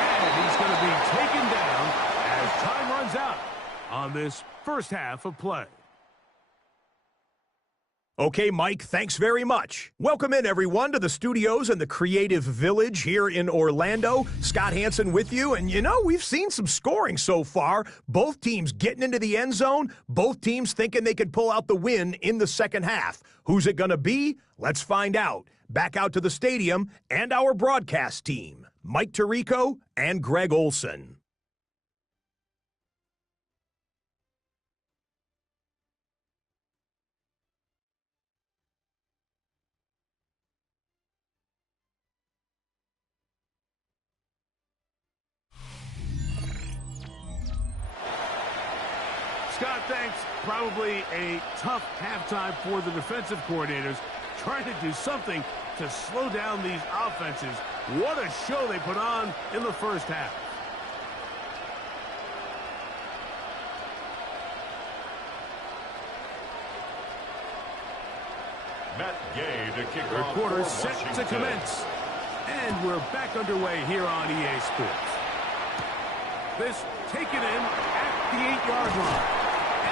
And he's going to be taken down as time runs out on this first half of play. Okay, Mike, thanks very much. Welcome in, everyone, to the studios in the Creative Village here in Orlando. Scott Hansen with you, and you know, we've seen some scoring so far. Both teams getting into the end zone, both teams thinking they could pull out the win in the second half. Who's it going to be? Let's find out. Back out to the stadium and our broadcast team, Mike Tirico and Greg Olson. Scott, thanks. Probably a tough halftime for the defensive coordinators, trying to do something to slow down these offenses. What a show they put on in the first half. Matt Gay to kick Third off quarter for set to Washington. commence. And we're back underway here on EA Sports. This taken in at the 8-yard line.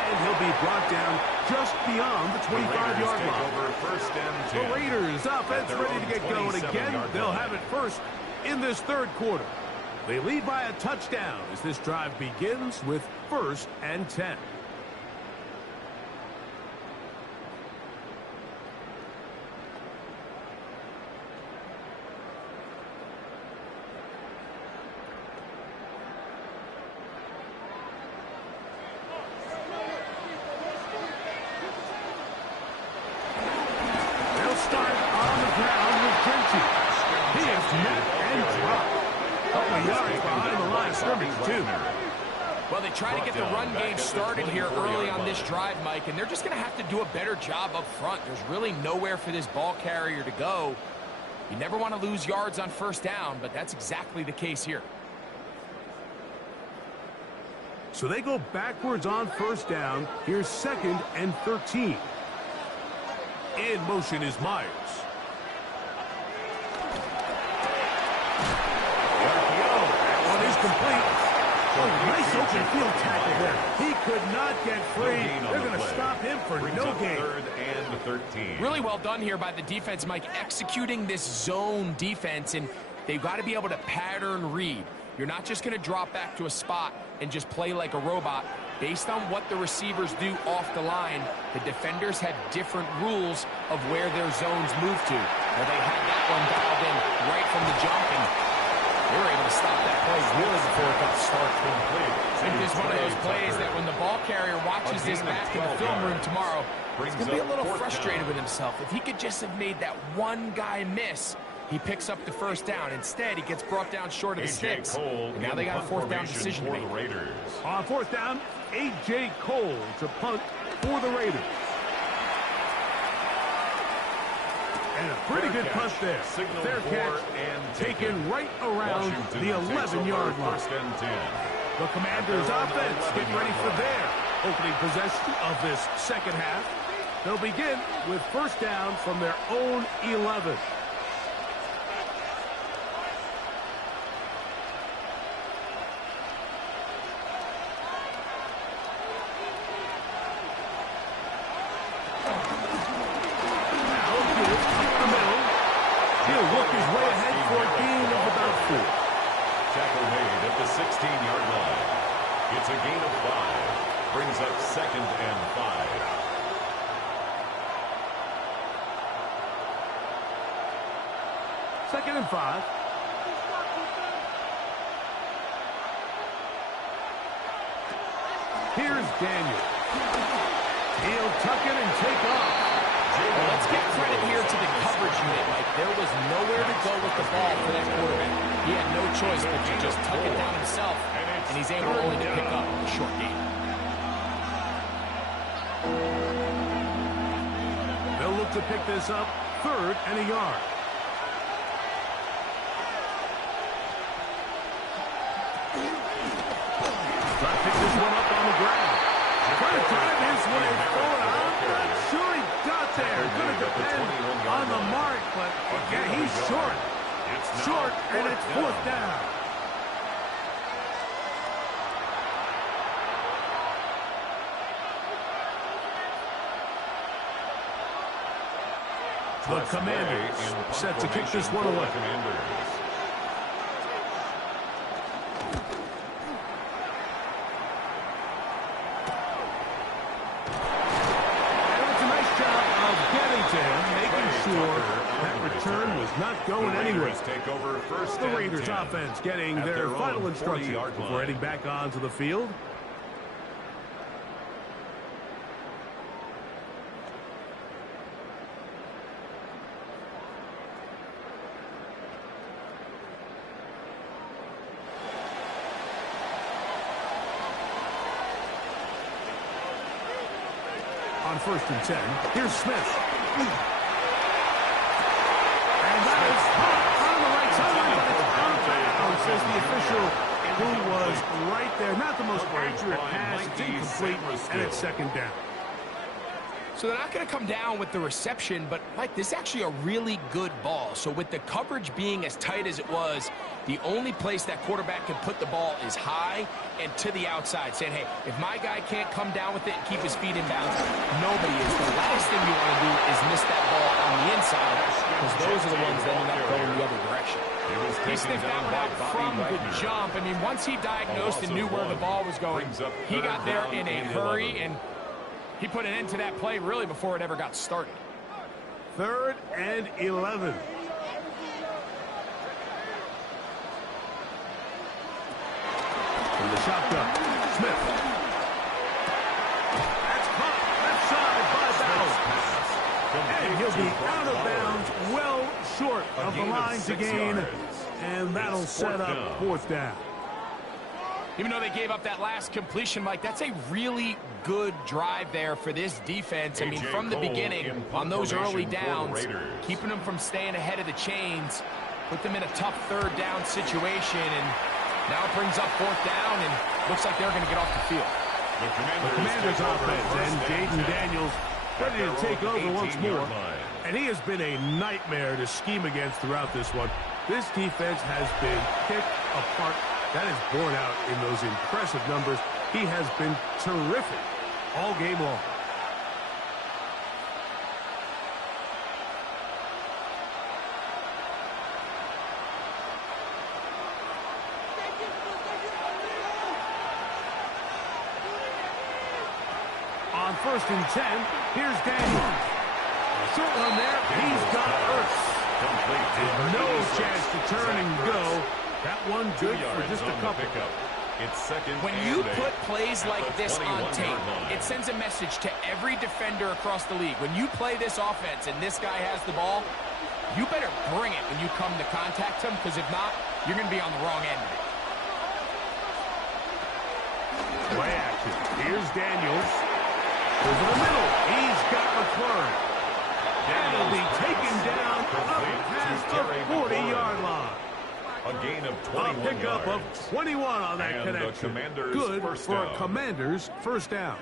And he'll be brought down just beyond the 25-yard line. Over first and 10. The Raiders offense ready to get going again. They'll have it first in this third quarter. They lead by a touchdown as this drive begins with first and 10. Well, they try to get the run game started here early on this drive, Mike, and they're just going to have to do a better job up front. There's really nowhere for this ball carrier to go. You never want to lose yards on first down, but that's exactly the case here. So they go backwards on first down. Here's second and 13. In motion is Myers. That one is complete. Oh, nice open field tackle there. He could not get free. They're going to stop him for no gain. Third and 13. Really well done here by the defense, Mike, executing this zone defense, and they've got to be able to pattern read. You're not just going to drop back to a spot and just play like a robot. Based on what the receivers do off the line, the defenders have different rules of where their zones move to. Well, they had that one dialed in right from the jump, and they were able to stop that play really before it got started. I think this is one of those plays that when the ball carrier watches this back in the film room tomorrow, he's going to be a little frustrated with himself. If he could just have made that one guy miss, he picks up the first down. Instead, he gets brought down short of the sticks. And now they got a fourth down decision to make. On fourth down, A.J. Cole to punt for the Raiders. And a pretty good punt there. Fair catch and taken right around the 11-yard line. The Commanders' offense getting ready for their opening possession of this second half. They'll begin with first down from their own 11. Tackle made at the 16-yard line. It's a gain of 5. Brings up 2nd and 5. Second and 5. Here's Daniel. He'll tuck it and take off. Well, let's give credit here to the coverage unit. Like, there was nowhere to go with the ball for that quarterback. He had no choice but to just tuck it down himself, and he's able only to pick up a short gain. They'll look to pick this up, 3rd and a yard. Try to pick this one up on the ground. Try to drive his way forward. I'm not sure he got there. Going to depend on the mark, but yeah, he's short. Short, and it's 4th down. The Commanders set to kick this one away. That return was not going anywhere. The Raiders offense getting their final instruction before heading back onto the field. On 1st and 10, here's Smith. Says the official who was right there. Not the most accurate pass. It's incomplete, and it's 2nd down. So they're not going to come down with the reception, but, Mike, this is actually a really good ball. So with the coverage being as tight as it was, the only place that quarterback can put the ball is high and to the outside, saying, hey, if my guy can't come down with it and keep his feet in bounds, nobody is. The last thing you want to do is miss that ball on the inside, because those are the ones that end up going the other direction. He sniffed that one out from the jump. I mean, once he diagnosed and knew where the ball was going, he got there in a hurry, and he put an end to that play really before it ever got started. 3rd and 11. From the shotgun, Smith. That's caught left side by Bowers. And he'll be out of bounds, well short of the line to gain. And that'll set up 4th down. Even though they gave up that last completion, Mike, that's a really good drive there for this defense. I mean, from the beginning, on those early downs, keeping them from staying ahead of the chains, put them in a tough 3rd down situation, and now it brings up 4th down, and looks like they're going to get off the field. The Commanders offense and Jaden Daniels ready to take over once more. And he has been a nightmare to scheme against throughout this one. This defense has been picked apart. That is borne out in those impressive numbers. He has been terrific all game long. first and 10. Here's Daniels. Short one there. He's got Ertz. No chance to turn and go. That one good for just a couple. It's second. When you put plays like this on tape, it sends a message to every defender across the league. When you play this offense and this guy has the ball, you better bring it when you come to contact him, because if not, you're going to be on the wrong end of it. Play action. Here's Daniels. Goes to the middle. He's got McLaurin. That'll be taken down up past the 40-yard line. A gain of 21 A pickup yards. of 21 on that And connection. Good for a Commander's first down.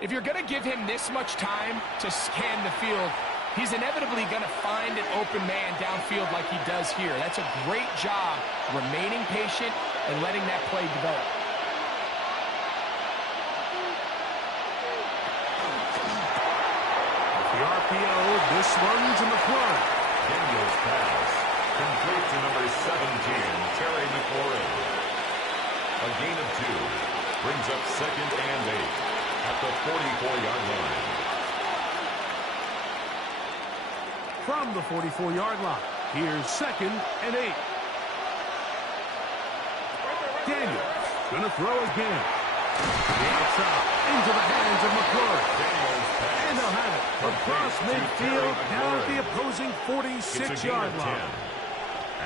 If you're going to give him this much time to scan the field, he's inevitably going to find an open man downfield like he does here. That's a great job remaining patient and letting that play develop. The RPO, this one to McLaurin. Daniels pass. Complete to number 17, Terry McLaurin. A gain of 2. Brings up second and 8 at the 44-yard line. From the 44-yard line, here's second and 8. Daniels gonna throw again. The outside into the hands of McLaurin. And they'll have it across midfield down at the opposing 46-yard line.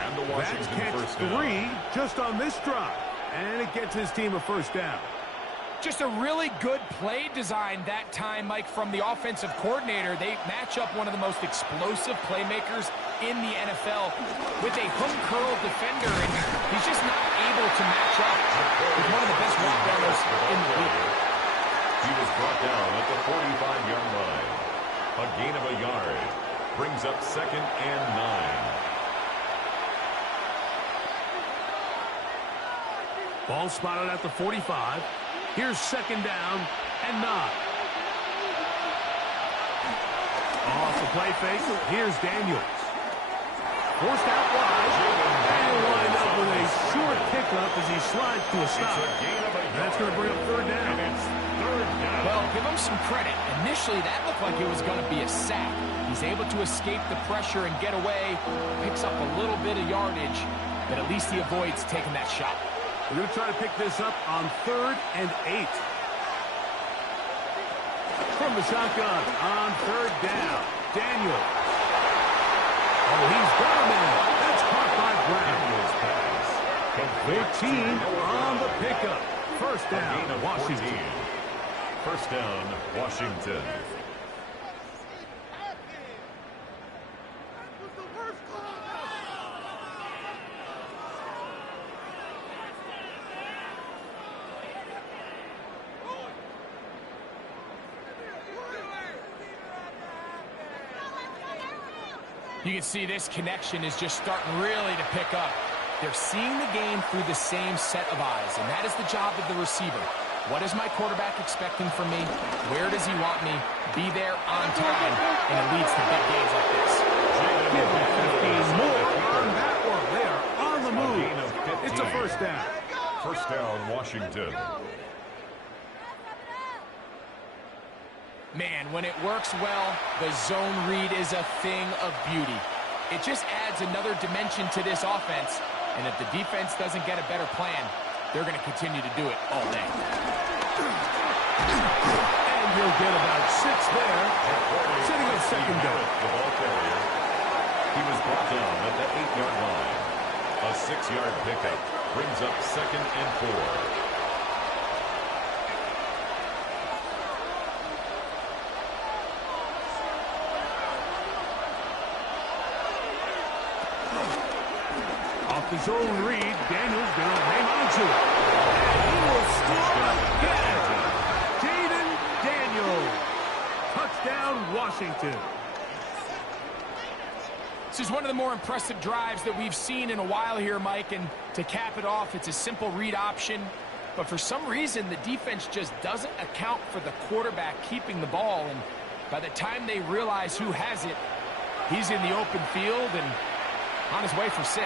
And the That's Washington catch first down. 3 just on this drive. And it gets his team a first down. Just a really good play design that time, Mike, from the offensive coordinator. They match up one of the most explosive playmakers in the NFL with a hook curl defender, and he's just not able to match up with one of the best route runners in the league. He was brought down at the 45-yard line. A gain of a yard. Brings up second and 9. Ball spotted at the 45. Here's second down and 9. Off the play fake. Here's Daniels. Forced out wide. And he'll wind up with a short pickup as he slides to a stop. That's going to bring up third down. Well, give him some credit. Initially, that looked like it was going to be a sack. He's able to escape the pressure and get away. Picks up a little bit of yardage, but at least he avoids taking that shot. We're going to try to pick this up on third and 8. From the shotgun on third down, Daniel. Oh, he's got a man. That's caught by Brown. 13 on the pickup. First down, Washington. First down, Washington. You can see this connection is just starting really to pick up. They're seeing the game through the same set of eyes, and that is the job of the receiver. What is my quarterback expecting from me? Where does he want me? Be there on time, and it leads to big games like this. Give him 15 more on that one. They are on the move. It's a first down. First down, Washington. Man, when it works well, the zone read is a thing of beauty. It just adds another dimension to this offense, and if the defense doesn't get a better plan, they're going to continue to do it all day. And he'll get about 6 there, sitting at second down. The ball carrier. He was brought down at the 8-yard line. A 6-yard pickup brings up second and 4. The zone read, Daniels going to hang on to it. And he will score again. Jaden Daniels. Touchdown, Washington. This is one of the more impressive drives that we've seen in a while here, Mike, and to cap it off, it's a simple read option. But for some reason, the defense just doesn't account for the quarterback keeping the ball, and By the time they realize who has it, he's in the open field and on his way for 6.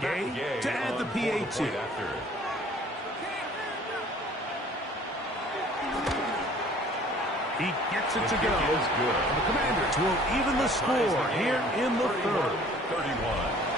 Gay to add the PAT. He gets it to go. And the Commanders will even the score here in the third. 31.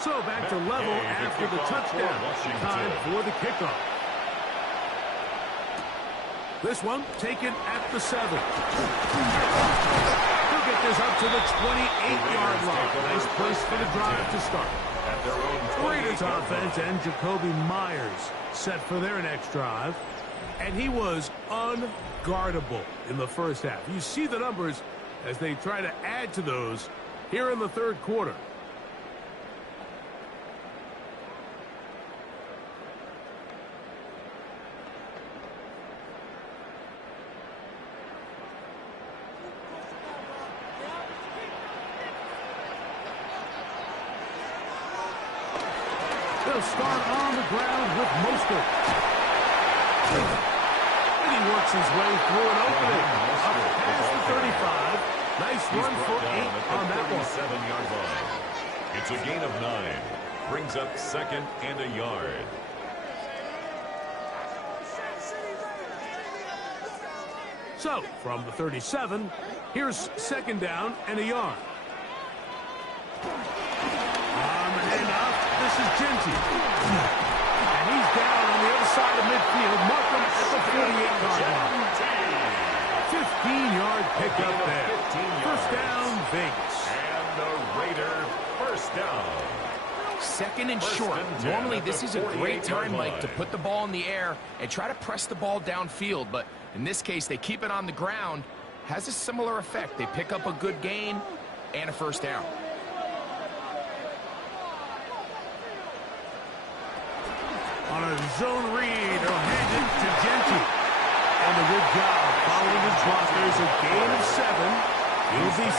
So back to level after the touchdown. Time for the kickoff. This one taken at the 7. He'll get this up to the 28-yard line. Nice place for the drive to start. Raiders offense and Jacoby Myers set for their next drive. And he was unguardable in the first half. You see the numbers as they try to add to those here in the third quarter. They'll start on the ground with Mostert. And he works his way through an opening. Up past the 35. Nice run for 8 on that one. 7-yard line. It's a gain of 9. Brings up 2nd and a yard. So, from the 37, here's 2nd down and a yard. On the handoff, this is Genty. And he's down on the other side of midfield. Markham at the 48-yard line. 15-yard pickup there. First down, Vegas. And the Raider first down. 2nd and short. Normally, this is a great time, Mike, to put the ball in the air and try to press the ball downfield. But in this case, they keep it on the ground. Has a similar effect. They pick up a good gain and a first down. On a zone read, he'll hand it to Genty. And a good job following his blockers. A gain of 7. He'll be